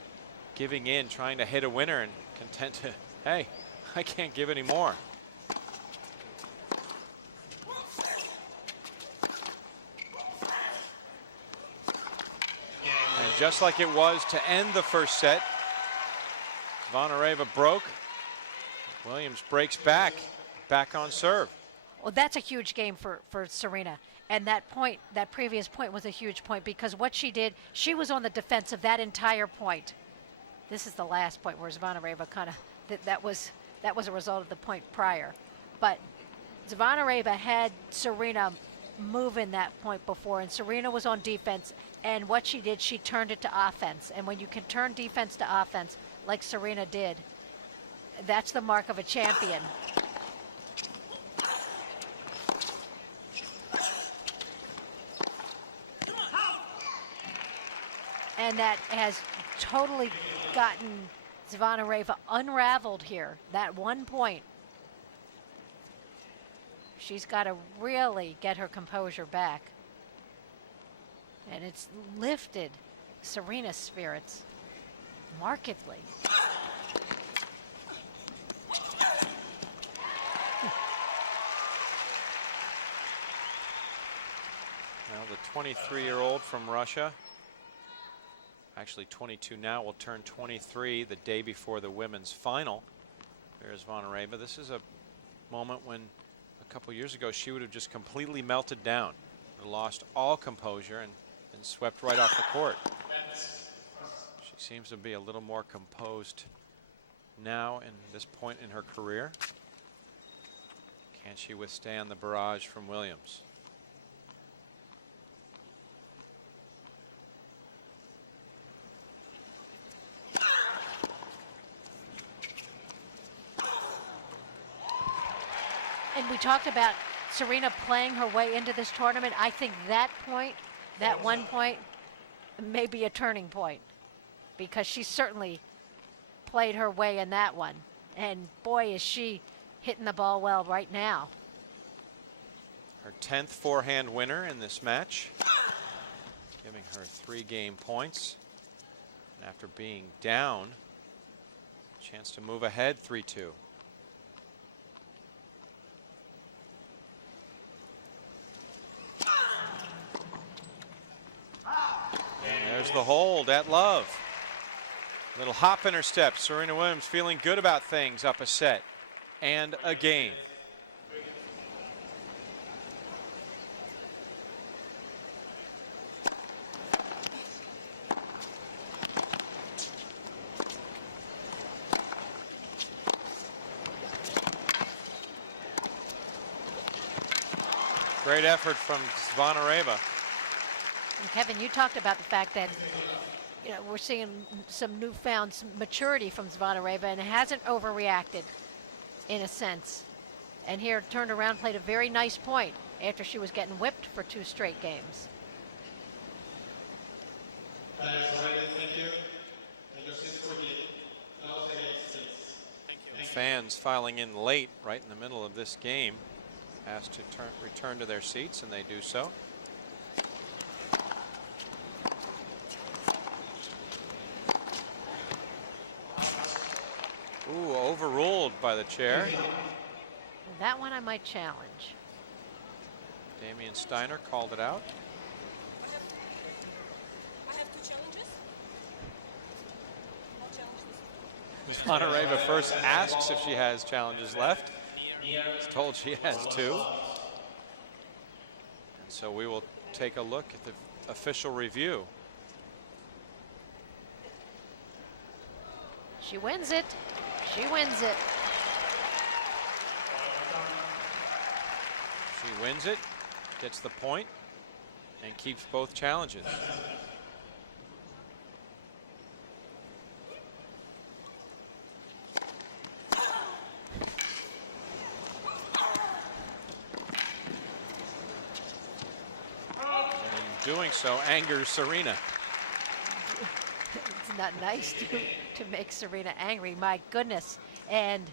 giving in, trying to hit a winner and content to, hey, I can't give any more. Just like it was to end the first set, Zvonareva broke. Williams breaks back on serve. Well, that's a huge game for Serena. And that point, that previous point was a huge point because what she did, she was on the defensive that entire point. This is the last point where Zvonareva kind of, that was a result of the point prior. But Zvonareva had Serena moving that point before, and Serena was on defense. And what she did, she turned it to offense. And when you can turn defense to offense, like Serena did, that's the mark of a champion. And that has totally gotten Zvonareva unraveled here. That one point. She's got to really get her composure back. And it's lifted Serena's spirits markedly. Now the 23-year-old from Russia, actually 22 now, will turn 23 the day before the women's final. There's Zvonareva. This is a moment when a couple years ago she would have just completely melted down, lost all composure, and swept right off the court. She seems to be a little more composed now in this point in her career. Can she withstand the barrage from Williams? And we talked about Serena playing her way into this tournament. I think that point, that one point, may be a turning point because she certainly played her way in that one. And boy, is she hitting the ball well right now. Her 10th forehand winner in this match, giving her 3 game points. And after being down, chance to move ahead 3-2. There's the hold at love. Little hop in her step. Serena Williams feeling good about things up a set and a game. Great effort from Zvonareva. And Kevin, you talked about the fact that we're seeing some newfound maturity from Zvonareva and hasn't overreacted in a sense. And here turned around, played a very nice point after she was getting whipped for 2 straight games. Thank you. Fans filing in late right in the middle of this game, asked to return to their seats, and they do so. Ooh, overruled by the chair. That one I might challenge. Damian Steiner called it out. I have 2 challenges. Zvonareva first asks if she has challenges left. She's told she has 2. And so we will take a look at the official review. She wins it. She wins it. She wins it, gets the point, and keeps both challenges. And in doing so, angers Serena. It's not nice to make Serena angry, my goodness. And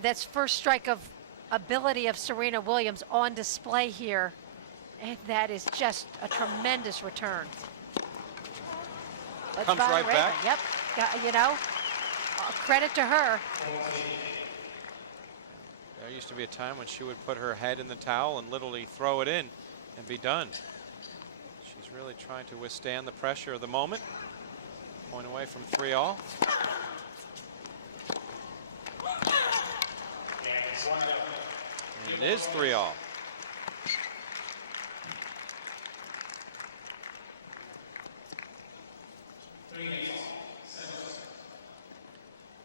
that's first strike of ability of Serena Williams on display here. And that is just a tremendous return. But Comes right Zvonareva, back. Yep, credit to her. There used to be a time when she would put her head in the towel and literally throw it in and be done. She's really trying to withstand the pressure of the moment. Point away from 3-all. And it is 3-all.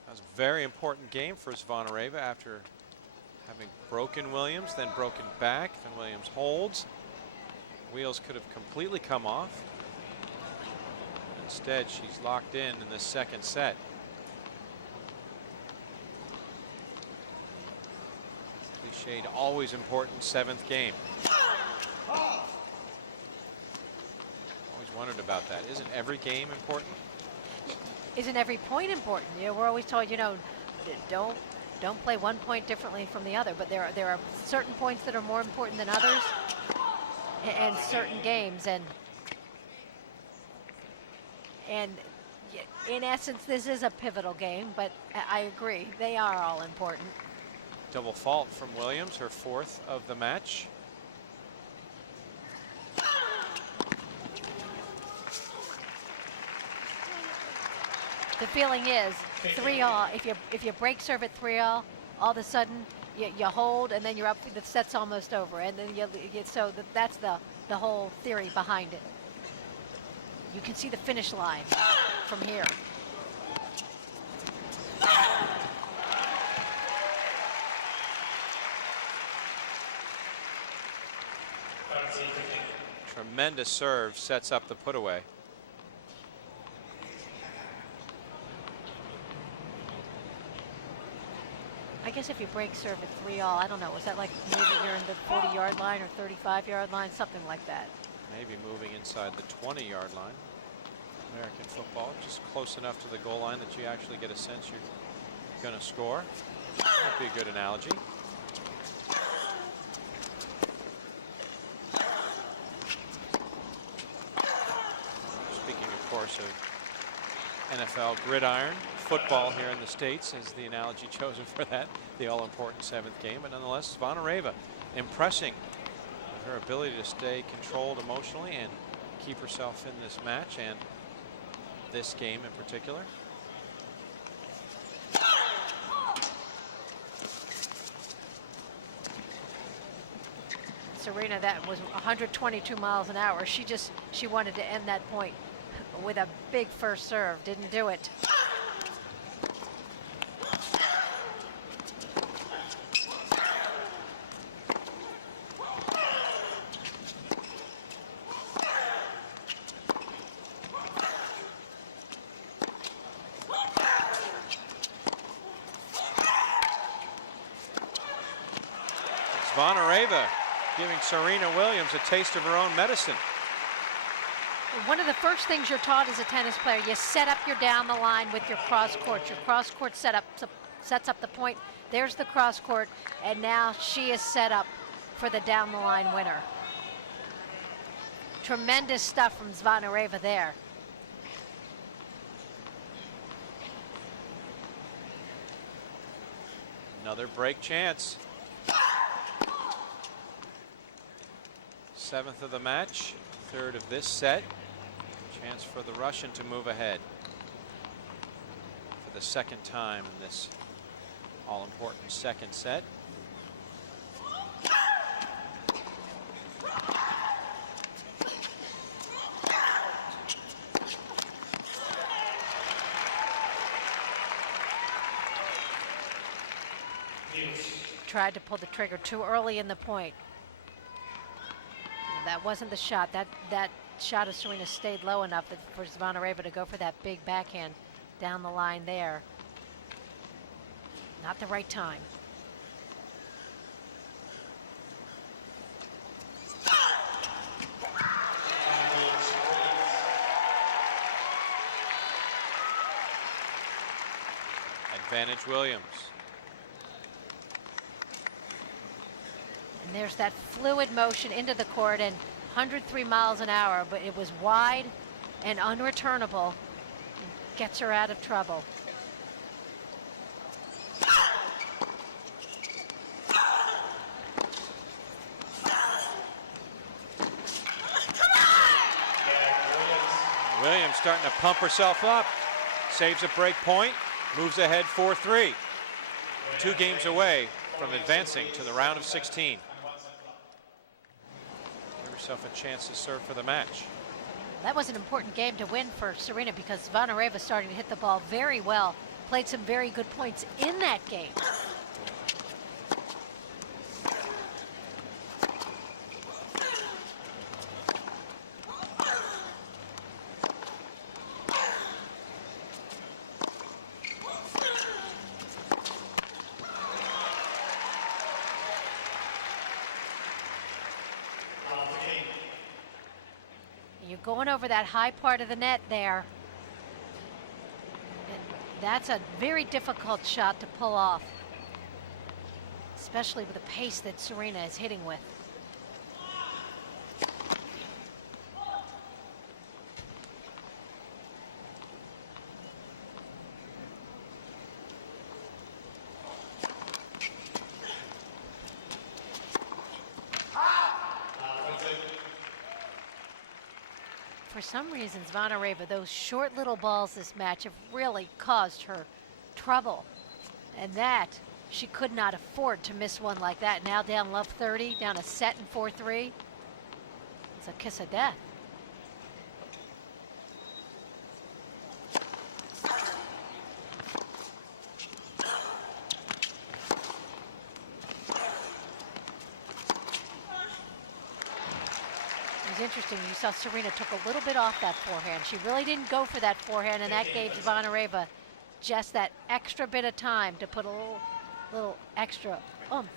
That was a very important game for Zvonareva after having broken Williams, then broken back, then Williams holds. Wheels could have completely come off. Instead, she's locked in this second set. Cliched, always important 7th game. Always wondered about that. Isn't every game important? Isn't every point important? You know, we're always told, you know, don't play one point differently from the other, but there are certain points that are more important than others, and certain games, and in essence, this is a pivotal game, but I agree, they are all important. Double fault from Williams, her 4th of the match. The feeling is 3-all. If you break serve at 3-all, all of a sudden you hold, and then you're up. The set's almost over, and then that's the whole theory behind it. You can see the finish line from here. Tremendous serve sets up the put away. I guess if you break serve at 3-all, I don't know, was that like moving you're in the 40-yard line or 35-yard line, something like that? Maybe moving inside the 20-yard line. American football, just close enough to the goal line that you actually get a sense you're going to score. That'd be a good analogy. Speaking, of course, of NFL gridiron, football here in the States is the analogy chosen for that, the all-important 7th game. But nonetheless, Zvonareva impressing with her ability to stay controlled emotionally and keep herself in this match and this game in particular. Serena, that was 122 miles an hour. She wanted to end that point with a big first serve. Didn't do it. Zvonareva giving Serena Williams a taste of her own medicine. One of the first things you're taught as a tennis player, you set up your down the line with your cross court. Your cross court setup sets up the point. There's the cross court, and now she is set up for the down the line winner. Tremendous stuff from Zvonareva there. Another break chance. 7th of the match, 3rd of this set. Chance for the Russian to move ahead for the 2nd time in this all-important 2nd set. Tried to pull the trigger too early in the point. That wasn't the shot. That shot of Serena stayed low enough that for Zvonareva to go for that big backhand down the line there. Not the right time. Advantage Williams. And there's that fluid motion into the court, and 103 miles an hour, but it was wide and unreturnable. Gets her out of trouble. Williams starting to pump herself up. saves at break point, moves ahead 4-3. 2 games away from advancing to the round of 16. Give herself a chance to serve for the match. That was an important game to win for Serena because Zvonareva starting to hit the ball very well. Played some very good points in that game. You're going over that high part of the net there. And that's a very difficult shot to pull off, especially with the pace that Serena is hitting with. For some reason, Zvonareva, those short little balls this match have really caused her trouble. And that, she could not afford to miss one like that. Now down love 30, down a set in 4-3. It's a kiss of death. Interesting. You saw Serena took a little bit off that forehand. She really didn't go for that forehand, and that gave Zvonareva just that extra bit of time to put a little extra oomph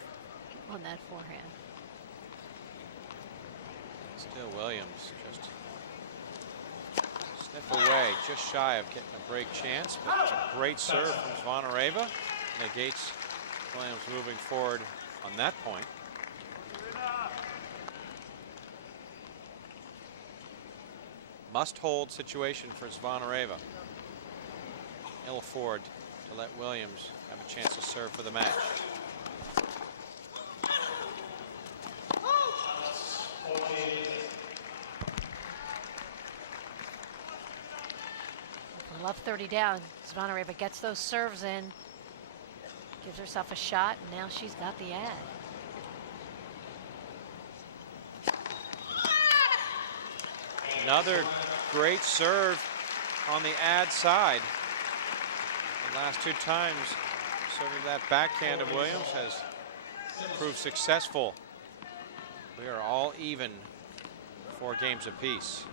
on that forehand. Still Williams just step away, just shy of getting a break chance, but a great serve from Zvonareva negates Williams moving forward on that point. Must-hold situation for Zvonareva. Ill afford to let Williams have a chance to serve for the match. From love 30 down, Zvonareva gets those serves in, gives herself a shot, and now she's got the ad. Another great serve on the ad side. The last 2 times serving that backhand of Williams has proved successful. We are all even, 4 games apiece.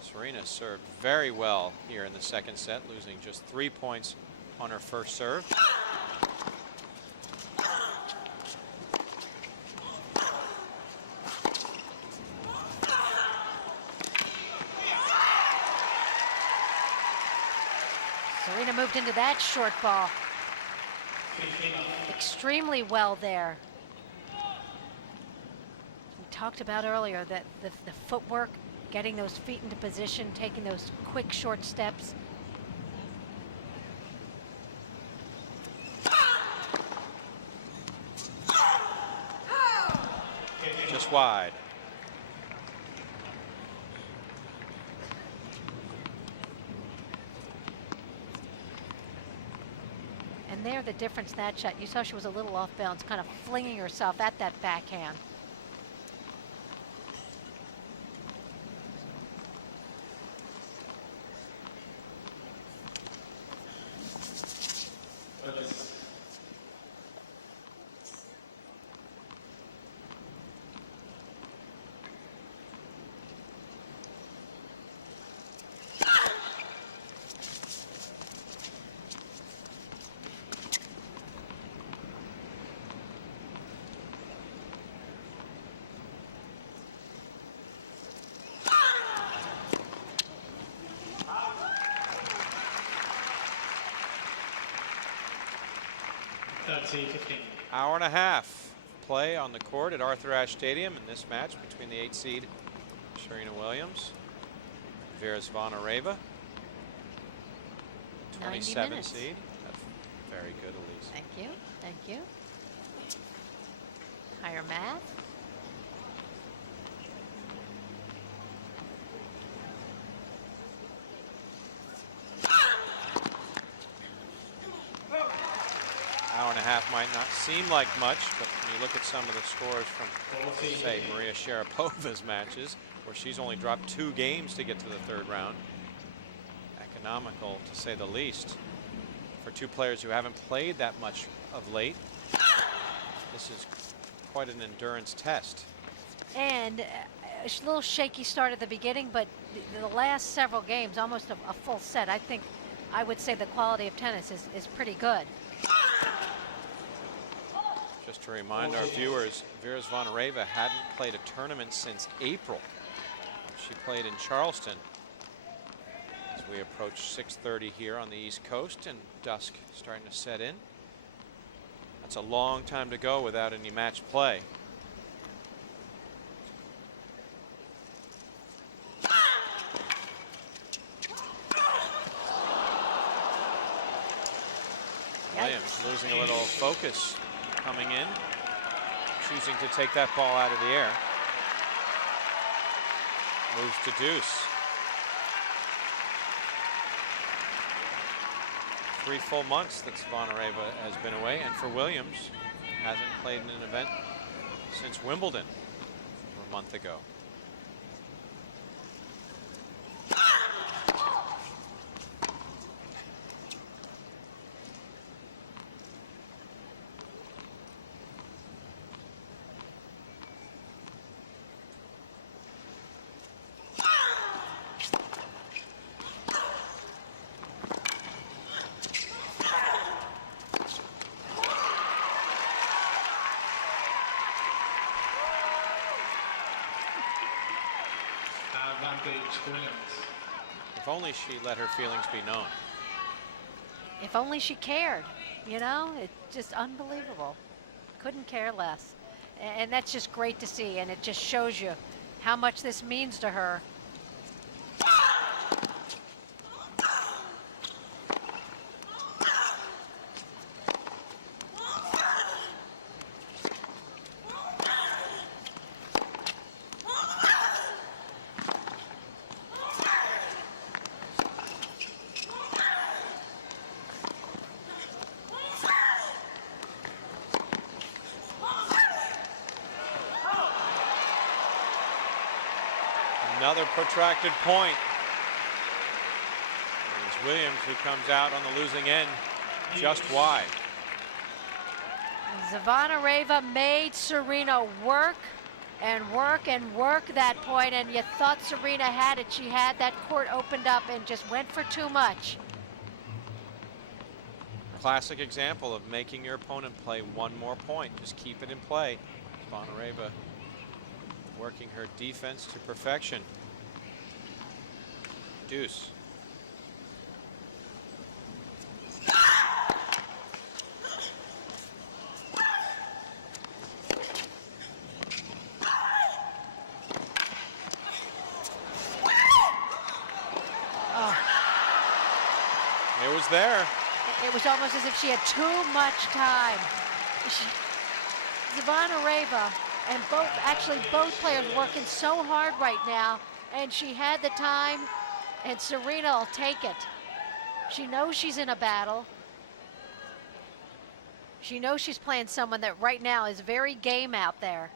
Serena served very well here in the second set, losing just 3 points on her first serve. Serena moved into that short ball extremely well there. We talked about earlier that the footwork, getting those feet into position, taking those quick short steps. Just wide. And there, the difference in that shot, you saw she was a little off balance, kind of flinging herself at that backhand. Hour and a half play on the court at Arthur Ashe Stadium in this match between the 8 seed Serena Williams, Vera Zvonareva, 27 seed. That's very good, Elise. Thank you. Thank you. Higher math. seem like much, but when you look at some of the scores from, say, Maria Sharapova's matches, where she's only dropped 2 games to get to the 3rd round, economical to say the least. For 2 players who haven't played that much of late, this is quite an endurance test. And a little shaky start at the beginning, but the last several games, almost a full set, I would say the quality of tennis is pretty good. Just to remind our viewers, Vera Zvonareva hadn't played a tournament since April. She played in Charleston. As we approach 6:30 here on the East Coast and dusk starting to set in. That's a long time to go without any match play. Williams losing a little focus coming in, choosing to take that ball out of the air. Moves to deuce. 3 full months that Zvonareva has been away, and for Williams, hasn't played in an event since Wimbledon a month ago. Advantage Williams. If only she let her feelings be known. If only she cared, you know, it's just unbelievable. Couldn't care less. And that's just great to see, and it just shows you how much this means to her. Another protracted point. It's Williams who comes out on the losing end just wide. Zvonareva made Serena work and work and work that point, and you thought Serena had it. She had that court opened up and just went for too much. Classic example of making your opponent play 1 more point. Just keep it in play. Zvonareva working her defense to perfection. Deuce. Oh. It was there. It was almost as if she had too much time. Zvonareva and both players working so hard right now, and she had the time, and Serena will take it. She knows she's in a battle. She knows she's playing someone that right now is very game out there.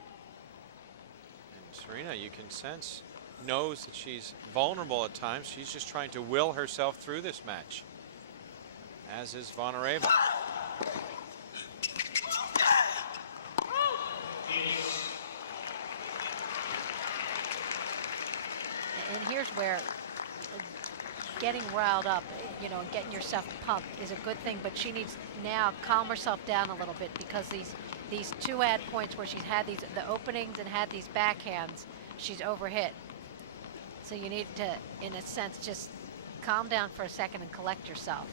And Serena, you can sense, knows that she's vulnerable at times. She's just trying to will herself through this match, as is Zvonareva. And here's where getting riled up, you know, and getting yourself pumped is a good thing, but she needs now calm herself down a little bit, because these 2 ad points where she's had the openings and had these backhands, she's overhit. So you need to, in a sense, just calm down for a second and collect yourself.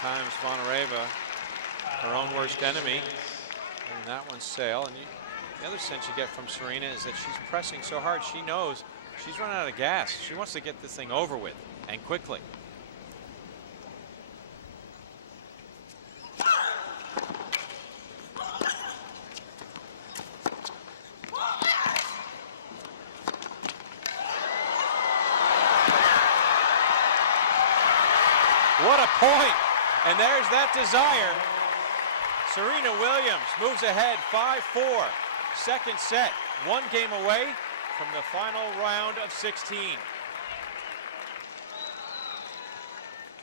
Times Zvonareva, her own worst enemy, and that one's sail. And the other sense you get from Serena is that she's pressing so hard. She knows she's running out of gas. She wants to get this thing over with, and quickly. point. And there's that desire. Serena Williams moves ahead 5-4. Second set, 1 game away from the final round of 16.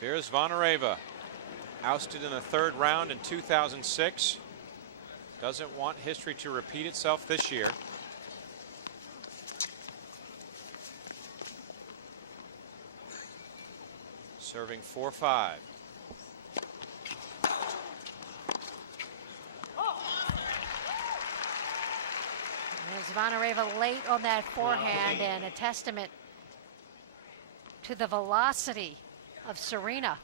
Vera Zvonareva, ousted in the 3rd round in 2006. Doesn't want history to repeat itself this year. Serving 4-5. Zvonareva late on that forehand, and a testament to the velocity of Serena.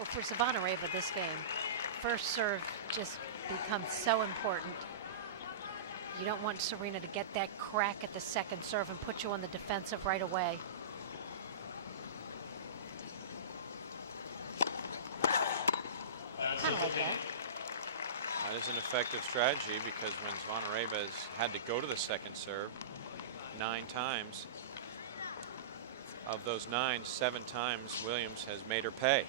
Oh, for Zvonareva this game, first serve just becomes so important. You don't want Serena to get that crack at the second serve and put you on the defensive right away. Kind of like that. That is an effective strategy, because when Zvonareva has had to go to the second serve 9 times, of those 9, 7 times Williams has made her pay.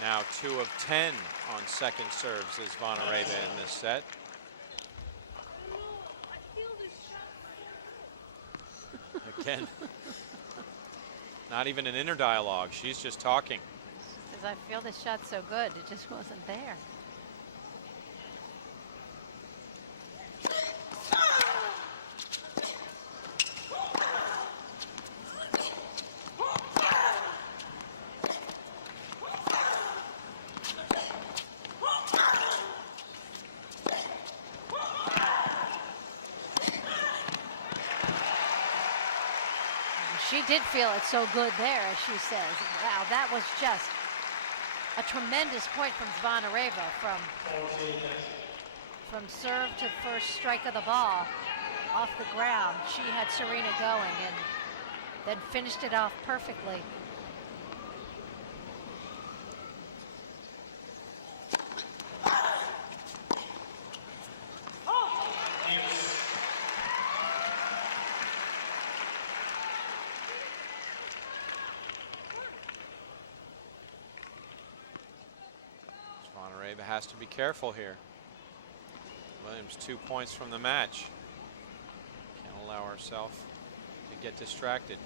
Now 2 of 10 on second serves is Zvonareva in this set. Again, not even an inner dialogue. She's just talking. Because I feel this shot so good, it just wasn't there. She did feel it so good there, as she says. Wow, that was just a tremendous point from Zvonareva, from serve to first strike of the ball off the ground. She had Serena going and then finished it off perfectly. Zvonareva has to be careful here. Williams 2 points from the match. Can't allow herself to get distracted.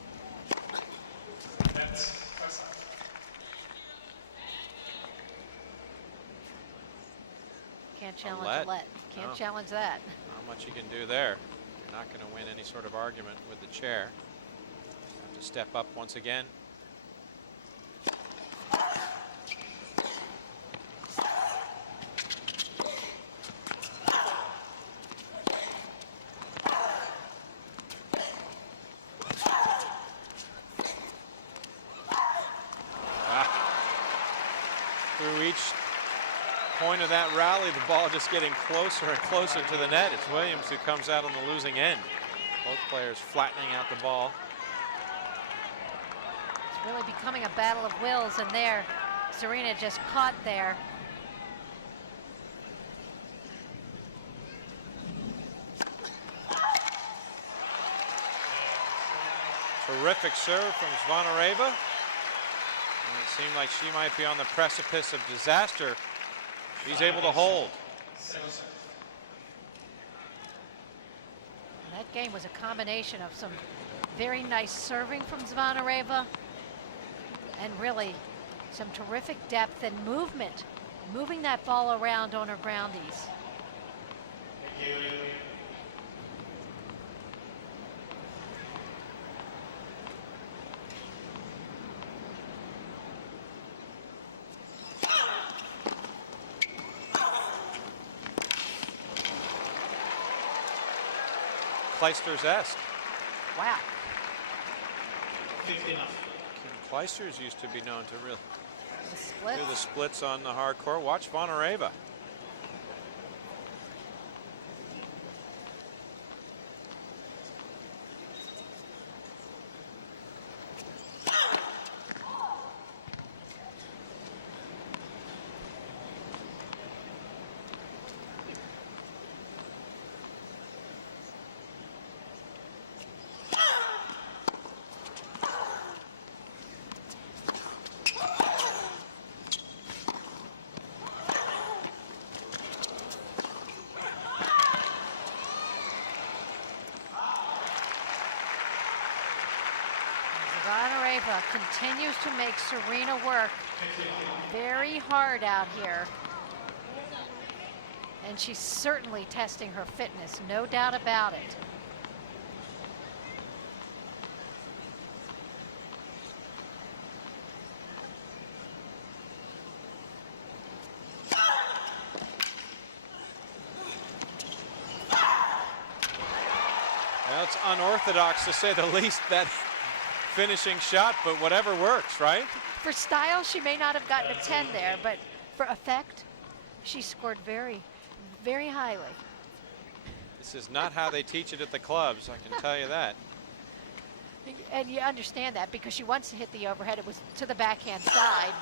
Can't challenge let. Can't No. challenge that. Not much you can do there. You're not going to win any sort of argument with the chair. Have to step up once again. Through each point of that rally, the ball just getting closer and closer to the net. It's Williams who comes out on the losing end. Both players flattening out the ball. It's really becoming a battle of wills, and there, Serena just caught there. Terrific serve from Zvonareva. And it seemed like she might be on the precipice of disaster. She's able to hold. That game was a combination of some very nice serving from Zvonareva and really some terrific depth and movement, moving that ball around on her groundies. Clijsters-esque. Wow. 15 off. Kim Clijsters used to be known to really The split. do the splits on the hard court. Watch Zvonareva. Zvonareva continues to make Serena work very hard out here. And she's certainly testing her fitness, no doubt about it. Well, it's unorthodox to say the least, that finishing shot, but whatever works, right? For style, she may not have gotten a 10 there, but for effect, she scored very, very highly. This is not how they teach it at the clubs, I can tell you that. And you understand that because she wants to hit the overhead. It was to the backhand side.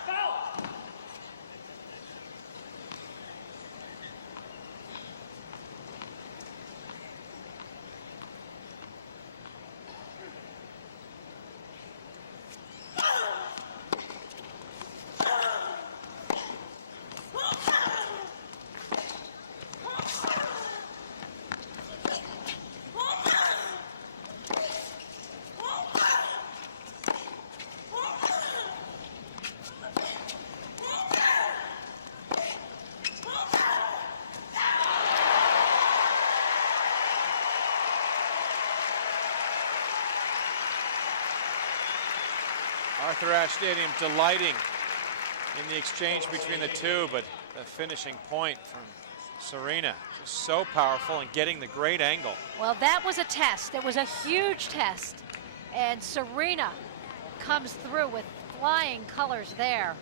Arthur Ashe Stadium delighting in the exchange between the two, but the finishing point from Serena just so powerful and getting the great angle. Well, that was a test. It was a huge test. And Serena comes through with flying colors there.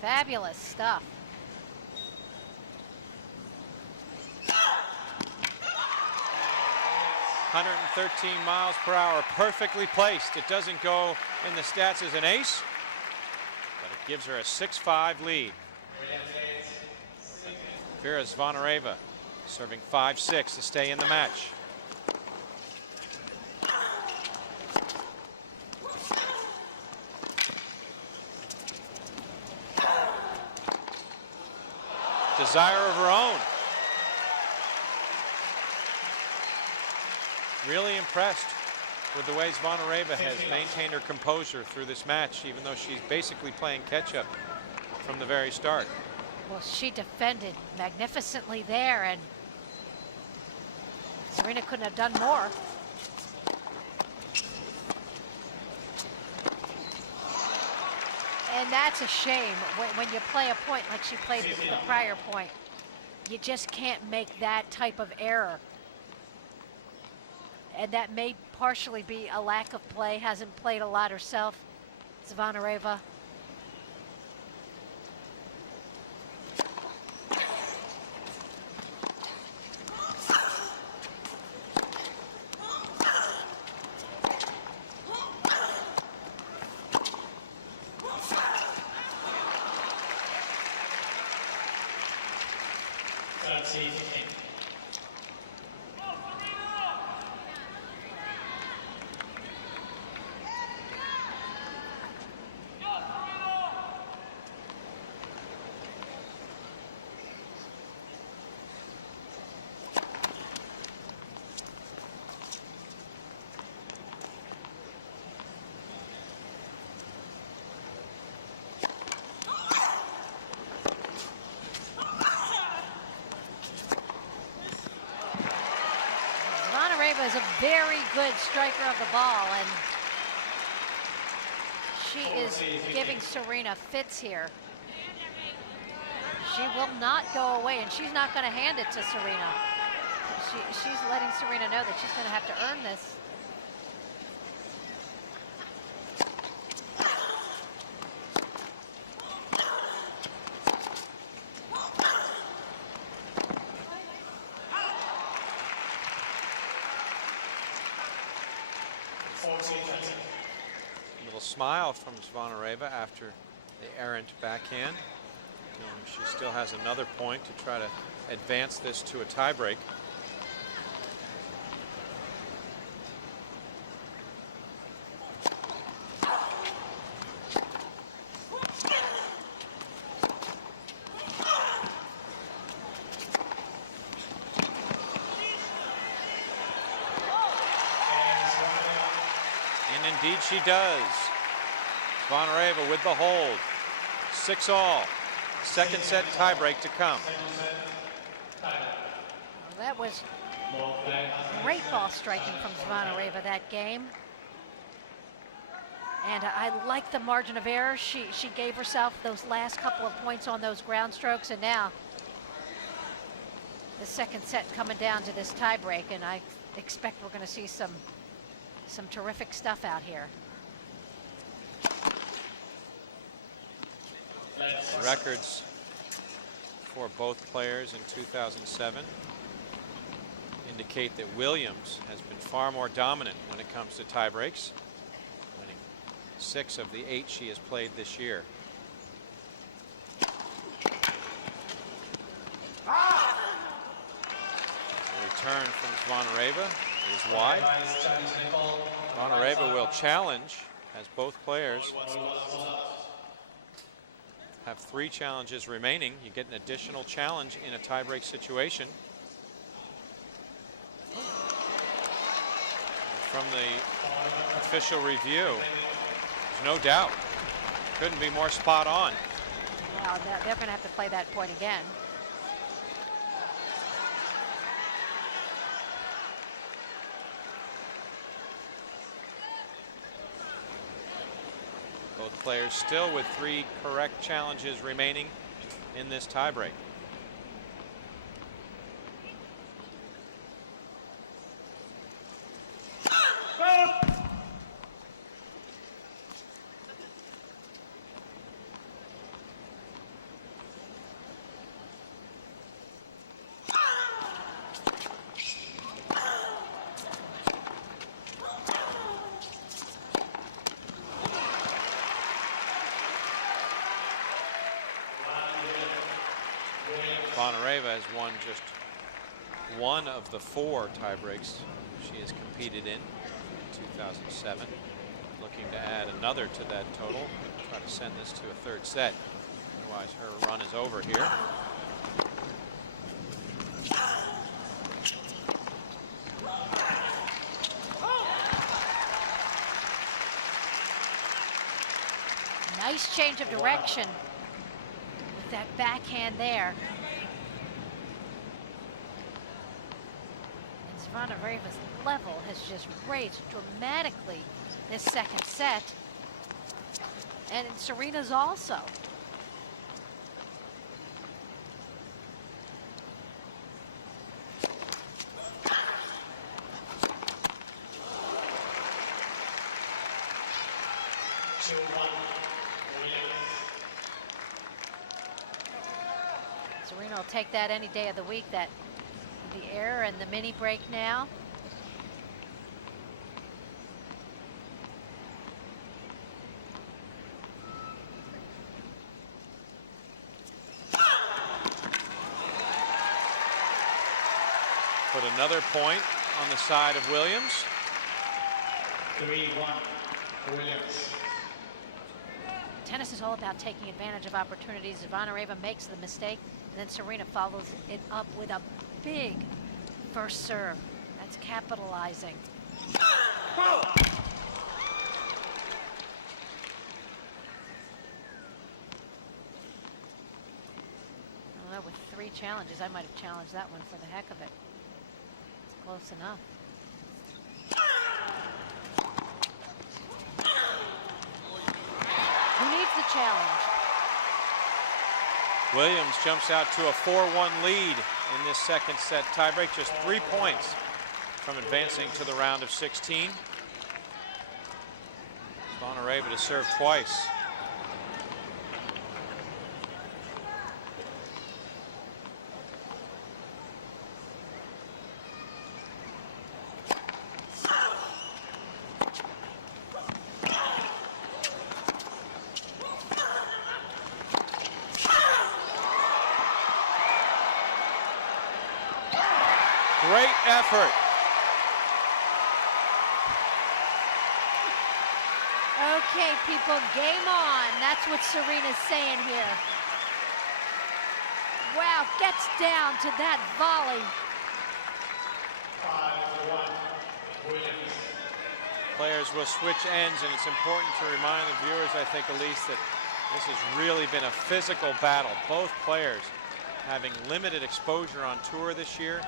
Fabulous stuff. .113 mph, perfectly placed. It doesn't go in the stats as an ace, but it gives her a 6-5 lead. Vera Zvonareva serving 5-6 to stay in the match. Desire of her own. Really impressed with the way Zvonareva has maintained her composure through this match, even though she's basically playing catch-up from the very start. Well, she defended magnificently there, and Serena couldn't have done more. And that's a shame when you play a point like she played the prior point. You just can't make that type of error. And that may partially be a lack of play, hasn't played a lot herself, Zvonareva. Zvonareva is a very good striker of the ball, and she is giving Serena fits here. She will not go away, and she's not going to hand it to Serena. She's letting Serena know that she's going to have to earn this. A little smile from Zvonareva after the errant backhand. She still has another point to try to advance this to a tiebreak. And indeed she does. Zvonareva with the hold. 6-all. Second set tiebreak to come. That was great ball striking from Zvonareva that game. And I like the margin of error. She gave herself those last couple of points on those ground strokes, and now the second set coming down to this tiebreak, and I expect we're going to see some terrific stuff out here. Records for both players in 2007 indicate that Williams has been far more dominant when it comes to tiebreaks, winning 6 of the 8 she has played this year. The return from Zvonareva is wide. Zvonareva will challenge, as both players have 3 challenges remaining. You get an additional challenge in a tiebreak situation. From the official review, there's no doubt. Couldn't be more spot on. Wow, they're going to have to play that point again. Both players still with 3 correct challenges remaining in this tiebreak. Zvonareva has won just 1 of the 4 tiebreaks she has competed in 2007. Looking to add another to that total. Try to send this to a 3rd set. Otherwise her run is over here. Nice change of direction with that backhand there. Zvonareva's level has just raised dramatically this second set. And Serena's also. Serena will take that any day of the week, that the error and the mini break now. Put another point on the side of Williams. 3-1, Williams. Tennis is all about taking advantage of opportunities. Zvonareva makes the mistake, and then Serena follows it up with a big first serve. That's capitalizing. Well, with 3 challenges, I might have challenged that one for the heck of it. It's close enough. Who needs the challenge? Williams jumps out to a 4-1 lead in this second set tiebreak, just 3 points from advancing to the round of 16. Zvonareva to serve twice. Great effort. Okay, people, game on. That's what Serena's saying here. Wow, gets down to that volley. 5-1, Williams. Players will switch ends, and it's important to remind the viewers, I think, Elise, that this has really been a physical battle. Both players having limited exposure on tour this year.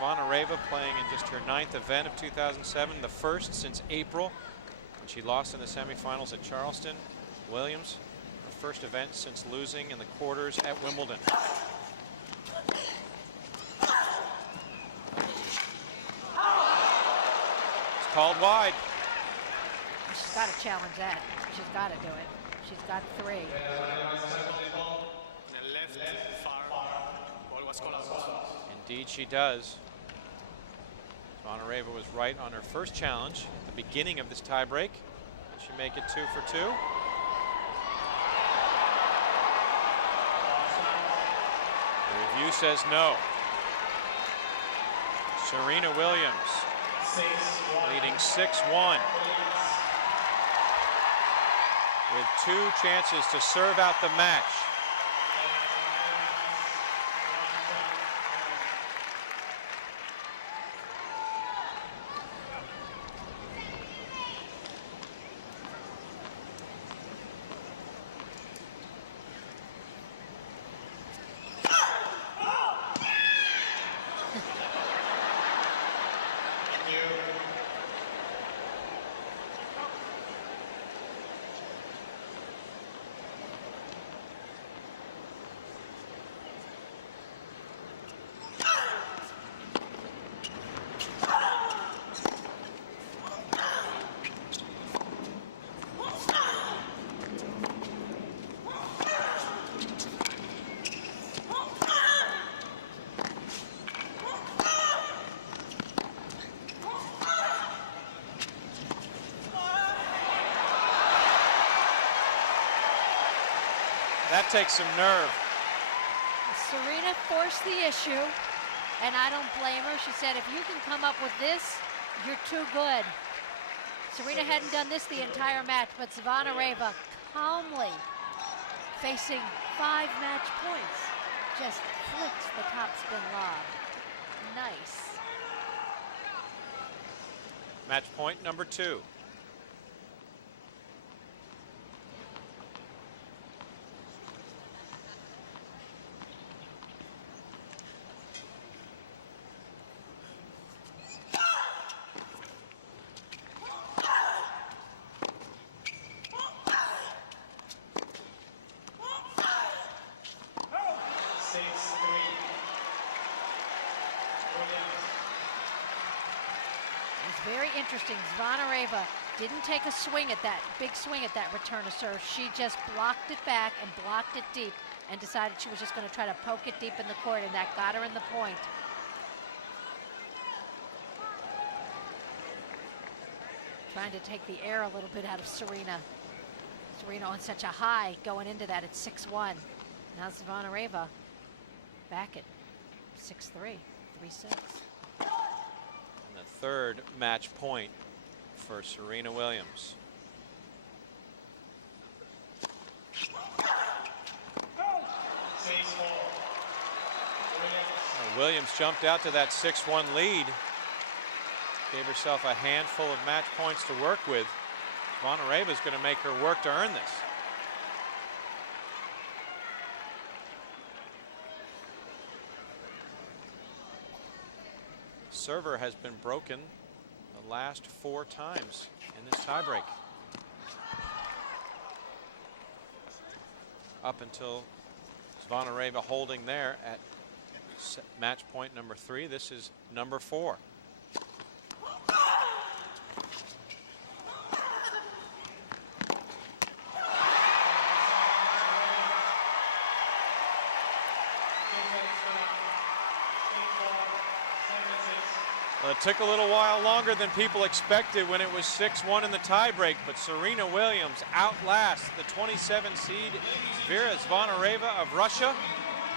Zvonareva playing in just her 9th event of 2007, the first since April, when she lost in the semifinals at Charleston. Williams, her first event since losing in the quarters at Wimbledon. It's called wide. She's got to challenge that. She's got to do it. She's got 3. Indeed she does. Zvonareva was right on her first challenge at the beginning of this tiebreak. Did she make it 2 for 2? The review says no. Serena Williams leading 6-1 with 2 chances to serve out the match. That takes some nerve. Serena forced the issue, and I don't blame her. She said, if you can come up with this, you're too good. Serena hadn't done this the entire match, but Zvonareva calmly facing 5 match points. Just flicks the topspin lob. Nice. Match point number 2. Very interesting. Zvonareva didn't take a swing at that, big swing at that return to serve. She just blocked it back and blocked it deep and decided she was just going to try to poke it deep in the court, and that got her in the point. Trying to take the air a little bit out of Serena. Serena on such a high going into that at 6-1. Now Zvonareva back at 6-3, 3-6. The third match point for Serena Williams. Williams jumped out to that 6-1 lead. Gave herself a handful of match points to work with. Zvonareva is going to make her work to earn this. Server has been broken the last 4 times in this tiebreak. Up until Zvonareva holding there at match point number 3. This is number 4. Well, it took a little while longer than people expected when it was 6-1 in the tiebreak, but Serena Williams outlasts the 27 seed Vera Zvonareva of Russia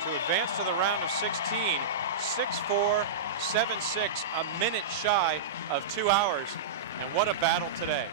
to advance to the round of 16, 6-4, 7-6, a minute shy of 2 hours. And what a battle today.